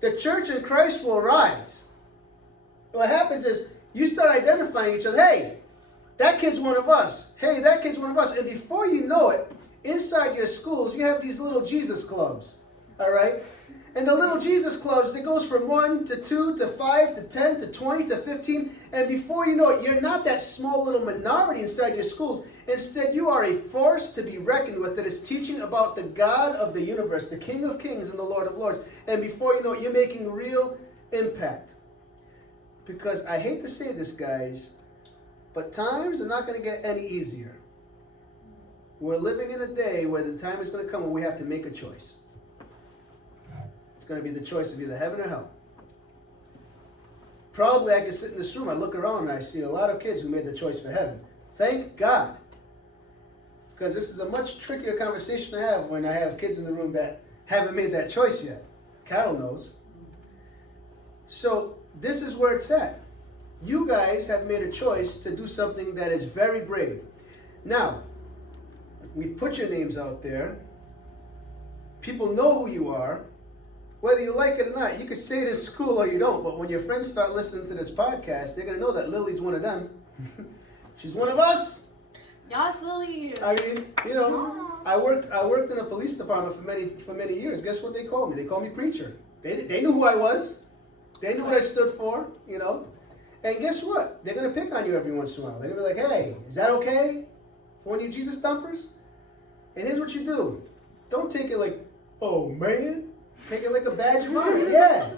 The church in Christ will rise. What happens is, you start identifying each other. "Hey, that kid's one of us. Hey, that kid's one of us." And before you know it, inside your schools, you have these little Jesus clubs. All right? And the little Jesus clubs, it goes from 1 to 2 to 5 to 10 to 20 to 15. And before you know it, you're not that small little minority inside your schools. Instead, you are a force to be reckoned with that is teaching about the God of the universe, the King of Kings and the Lord of Lords. And before you know it, you're making real impact. Because I hate to say this, guys, but times are not going to get any easier. We're living in a day where the time is going to come when we have to make a choice. It's going to be the choice of either heaven or hell. Proudly, I can sit in this room, I look around and I see a lot of kids who made the choice for heaven. Thank God. Because this is a much trickier conversation to have when I have kids in the room that haven't made that choice yet. Carol knows. So this is where it's at. You guys have made a choice to do something that is very brave. Now, we've put your names out there. People know who you are. Whether you like it or not, you could say it in school or you don't, but when your friends start listening to this podcast, they're going to know that Lily's one of them. She's one of us. Yes, Lily. I mean, you know, I worked in a police department for many years. Guess what they called me? They called me preacher. They knew who I was. They knew what I stood for, you know. And guess what? They're going to pick on you every once in a while. They're going to be like, "Hey, is that okay for one of you Jesus thumpers?" And here's what you do. Don't take it like, "Oh, man." Take it like a badge of honor. Yeah.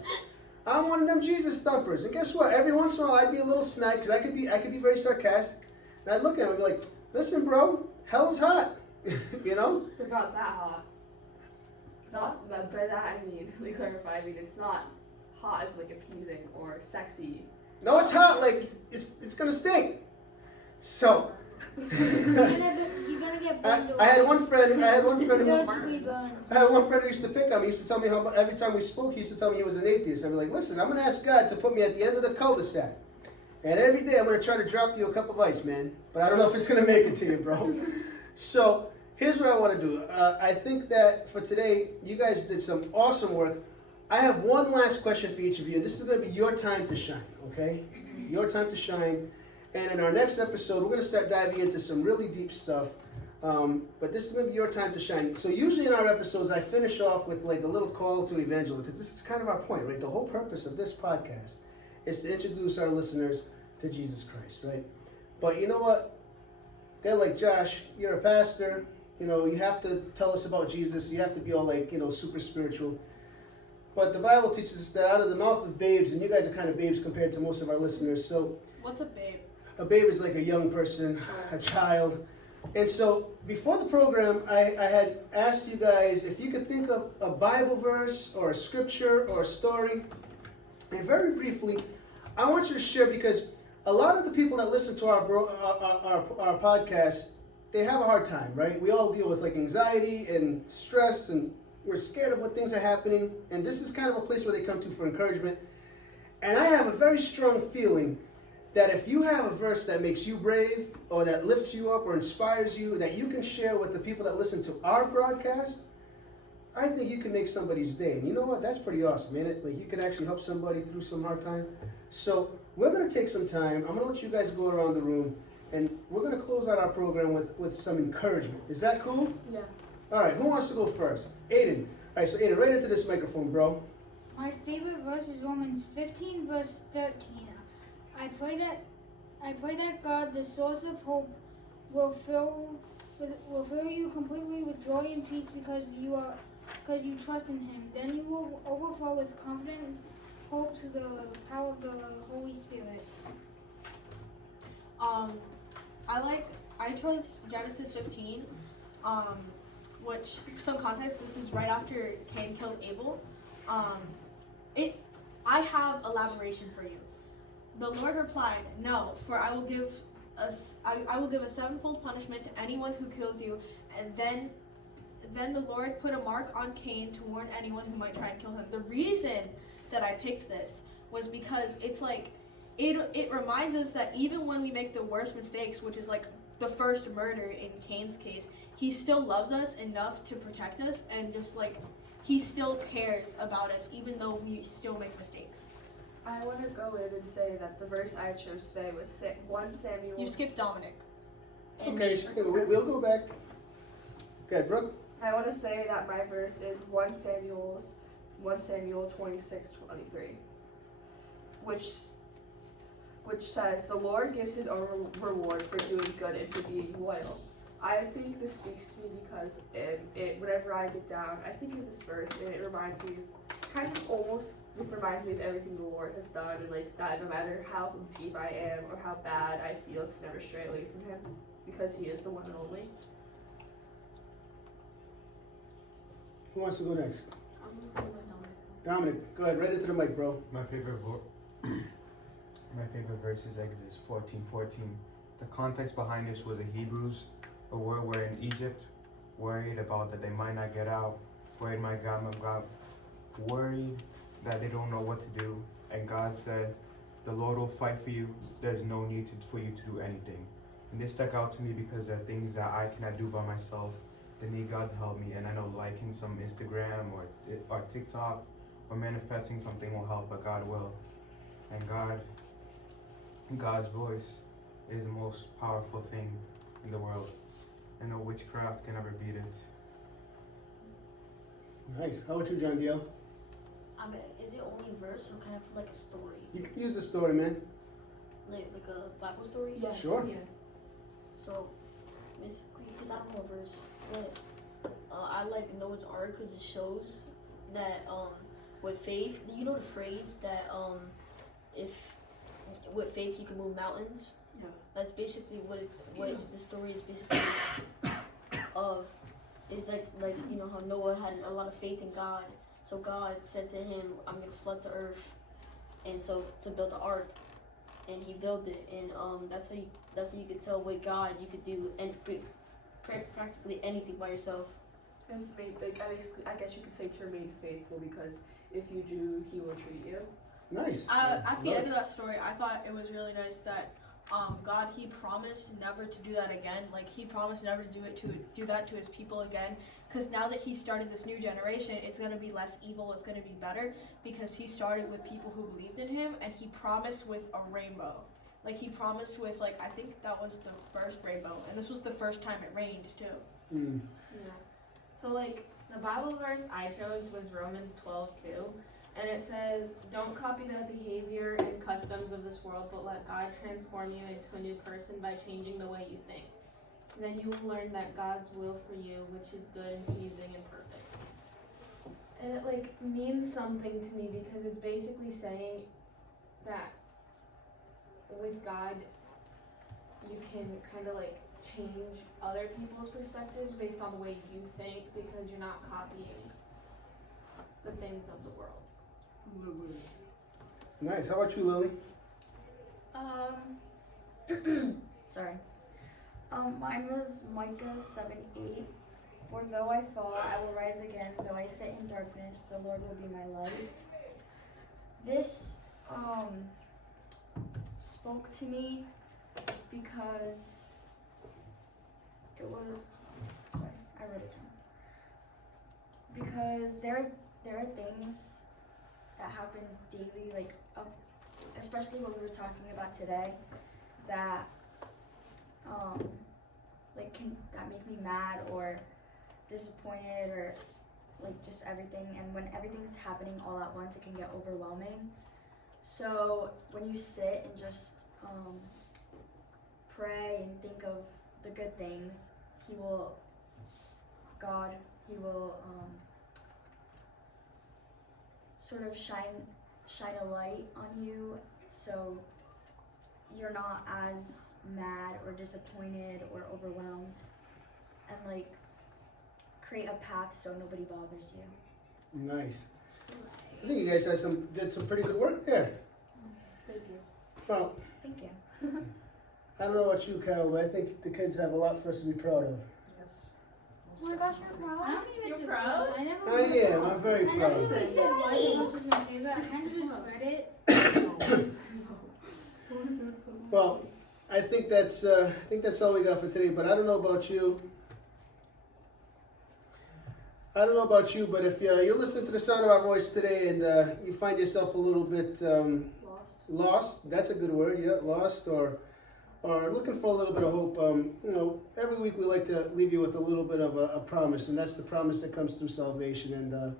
I'm one of them Jesus thumpers. And guess what? Every once in a while, I'd be a little snide because I could be very sarcastic. And I'd look at him and be like, "Listen, bro, hell is hot." You know? They're not that hot. Not by that I mean, let me clarify, I mean it's not hot as like appeasing or sexy. No, it's hot, like it's gonna stink. So You're gonna get burned. I had one friend who used to pick on me. He used to tell me how every time we spoke, he used to tell me he was an atheist. I'd be like, "Listen, I'm gonna ask God to put me at the end of the cul-de-sac. And every day I'm gonna try to drop you a cup of ice, man. But I don't know if it's gonna make it to you, bro." So here's what I want to do. I think that for today, you guys did some awesome work. I have one last question for each of you, and this is going to be your time to shine, okay? Your time to shine. And in our next episode, we're going to start diving into some really deep stuff. But this is going to be your time to shine. So usually in our episodes, I finish off with like a little call to evangelism, because this is kind of our point, right? The whole purpose of this podcast is to introduce our listeners to Jesus Christ, right? But you know what? They're like, "Josh, you're a pastor. You know, you have to tell us about Jesus. You have to be all like, you know, super spiritual." But the Bible teaches us that out of the mouth of babes, and you guys are kind of babes compared to most of our listeners. So What's a babe? a babe is like a young person, a child. And so before the program, I had asked you guys if you could think of a Bible verse or a scripture or a story. And very briefly, I want you to share, because a lot of the people that listen to our podcast, they have a hard time, right? We all deal with like anxiety and stress, and we're scared of what things are happening. And this is kind of a place where they come to for encouragement. And I have a very strong feeling that if you have a verse that makes you brave, or that lifts you up or inspires you, that you can share with the people that listen to our broadcast, I think you can make somebody's day. And you know what? That's pretty awesome, ain't it? Like, you can actually help somebody through some hard time. So we're going to take some time. I'm going to let you guys go around the room, and we're going to close out our program with some encouragement. Is that cool? Yeah. All right, who wants to go first? Aiden. All right, so Aiden, right into this microphone, bro. My favorite verse is Romans 15, verse 13. I pray that God, the source of hope, will fill you completely with joy and peace because you trust in Him. Then you will overflow with confident hope through the power of the Holy Spirit. I chose Genesis 15, which, for some context, this is right after Cain killed Abel. I have elaboration for you. The Lord replied, "No, for I will give a sevenfold punishment to anyone who kills you." And then the Lord put a mark on Cain to warn anyone who might try and kill him. The reason that I picked this was because it's like it reminds us that even when we make the worst mistakes, which is like the first murder in Cain's case, He still loves us enough to protect us, and just like He still cares about us even though we still make mistakes. I want to go in and say that the verse I chose today was 1 Samuel. You skipped Dominic. Okay, we'll go back. Okay, Brooke. I want to say that my verse is 1 Samuel 26:23, which says, "The Lord gives His own reward for doing good and for being loyal." I think this speaks to me because whenever I get down, I think of this verse and it reminds me, reminds me of everything the Lord has done, and like that no matter how deep I am or how bad I feel, to never stray away from Him because He is the one and only. Who wants to go next? I'm just gonna let Dominic. Dominic, go ahead, right into the mic, bro. My favorite verse is Exodus 14:14. The context behind this was the Hebrews, a war were in Egypt, worried about that they might not get out, worried my God, worried that they don't know what to do, and God said, "The Lord will fight for you. There's no need for you to do anything." And this stuck out to me because there are things that I cannot do by myself that need God to help me. And I know liking some Instagram or TikTok or manifesting something will help, but God will. And God's voice is the most powerful thing in the world, and no witchcraft can ever beat it. Nice. How about you, John Diel? Is it only verse or can I put like a story? You can use the story, man. Like a Bible story? Yes. Sure. Yeah. So, basically, because I don't know a verse, but I like Noah's Ark because it shows that with faith, you know the phrase that if with faith you can move mountains? Yeah. That's basically what the story is basically of. Is like you know how Noah had a lot of faith in God. So God said to him, "I'm gonna flood the earth," and so to build the ark, and he built it, and that's how you could tell with God you could do and practically anything by yourself. And it's made, like, I guess you could say to remain faithful, because if you do, He will treat you. Nice. At the end of that story, I thought it was really nice that God, He promised never to do that again. Like, He promised never to do that to His people again. Because now that He started this new generation, it's going to be less evil, it's going to be better. Because He started with people who believed in Him, and He promised with a rainbow. Like, He promised with, like, I think that was the first rainbow. And this was the first time it rained, too. Mm. Yeah. So like the Bible verse I chose was Romans 12:2. And it says, "Don't copy the behavior and customs of this world, but let God transform you into a new person by changing the way you think. Then you will learn that God's will for you, which is good and pleasing and perfect." And it like means something to me because it's basically saying that with God, you can kind of like change other people's perspectives based on the way you think, because you're not copying the things of the world. Nice. How about you, Lily? Sorry. Mine was Micah 7:8. For though I fall, I will rise again. Though I sit in darkness, the Lord will be my light. This spoke to me because it was. Sorry, I wrote it down. Because there are things that happen daily, like especially what we were talking about today, that that make me mad or disappointed or like just everything. And when everything's happening all at once, it can get overwhelming. So when you sit and just pray and think of the good things, God will sort of shine a light on you, so you're not as mad or disappointed or overwhelmed, and like create a path so nobody bothers you. Nice. I think you guys did some pretty good work there. Thank you. Well, Thank you. I don't know about you, Carol, but I think the kids have a lot for us to be proud of. Yes. Oh my gosh, you're I proud. don't even You're do proud? this. I never. I am. I'm very I never proud. really said one of us was my favorite. I kind of just read it. Well, I think that's all we got for today. But I don't know about you. But if you're listening to the sound of our voice today and you find yourself a little bit lost, that's a good word, yeah, lost, or looking for a little bit of hope, every week we like to leave you with a little bit of a promise, and that's the promise that comes through salvation. And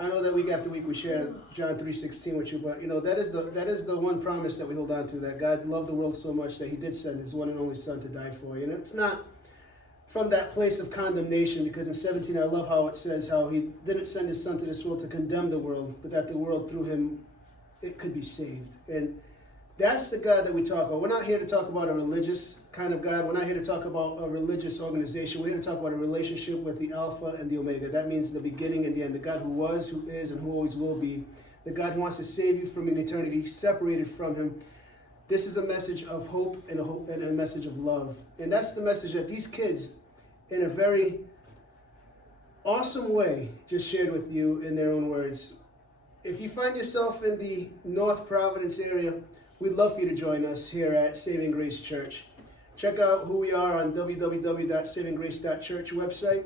I know that week after week we share John 3:16 with you, but that is the one promise that we hold on to, that God loved the world so much that He did send His one and only Son to die for you. And it's not from that place of condemnation, because in 17 I love how it says how He didn't send His Son to this world to condemn the world, but that the world through Him, it could be saved. And that's the God that we talk about. We're not here to talk about a religious kind of God. We're not here to talk about a religious organization. We're here to talk about a relationship with the Alpha and the Omega. That means the beginning and the end. The God who was, who is, and who always will be. The God who wants to save you from an eternity separated from Him. This is a message of hope and a message of love. And that's the message that these kids, in a very awesome way, just shared with you in their own words. If you find yourself in the North Providence area, we'd love for you to join us here at Saving Grace Church. Check out who we are on www.savinggrace.church website.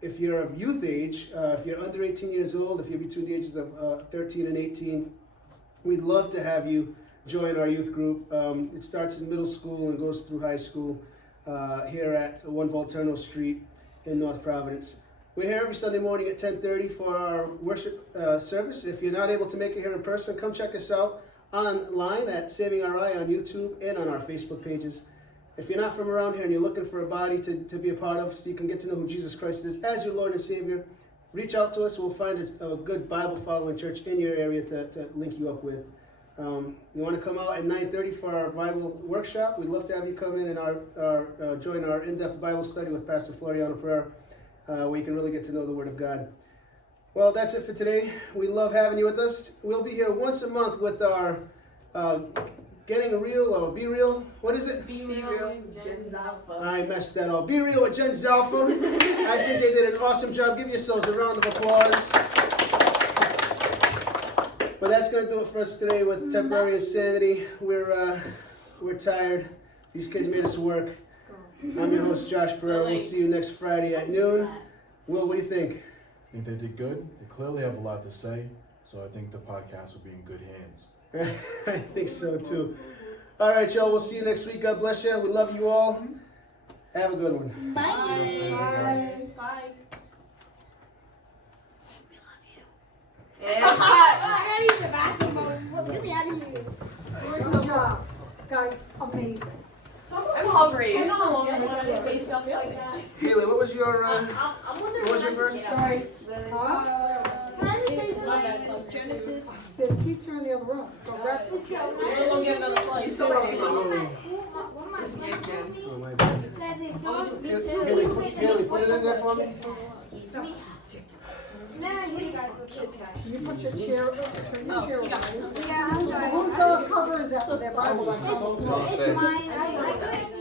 If you're of youth age, if you're under 18 years old, if you're between the ages of 13 and 18, we'd love to have you join our youth group. It starts in middle school and goes through high school here at 1 Volturno Street in North Providence. We're here every Sunday morning at 10:30 for our worship service. If you're not able to make it here in person, come check us out online at Saving RI on YouTube and on our Facebook pages. If you're not from around here and you're looking for a body to be a part of so you can get to know who Jesus Christ is as your Lord and Savior, reach out to us. We'll find a good Bible-following church in your area to link you up with. You want to come out at 9:30 for our Bible workshop? We'd love to have you come in and join our in-depth Bible study with Pastor Floriano Pereira, where you can really get to know the Word of God. Well, that's it for today. We love having you with us. We'll be here once a month with our Getting Real or Be Real. What is it? Be Real, Gen Alpha. I messed that up. Be Real with Gen Alpha. I think they did an awesome job. Give yourselves a round of applause. But that's going to do it for us today with Temporary Insanity. We're tired. These kids made us work. I'm your host, Josh Pereira. We'll see you next Friday at noon. Will, what do you think? I think they did good. They clearly have a lot to say, so I think the podcast will be in good hands. I think so too. All right, y'all. We'll see you next week. God bless you. We love you all. Have a good one. Bye. Bye. Bye. I gotta use the bathroom. Get me out of here. Good job. Guys, amazing. I'm hungry. I know how long it was to say stuff like that. Haley, what was your I'm wondering what was your verse? Sorry. Can I just say something? Genesis. There's pizza in the other room. Go grab some. Okay, We'll go get another slice. one of my friends told me that they saw us. Haley, put it in there for me. Excuse me. Then I hit you guys with it. You put your chair over. Yeah, I'm sorry. Whose cover is that for their Bible? It's mine. I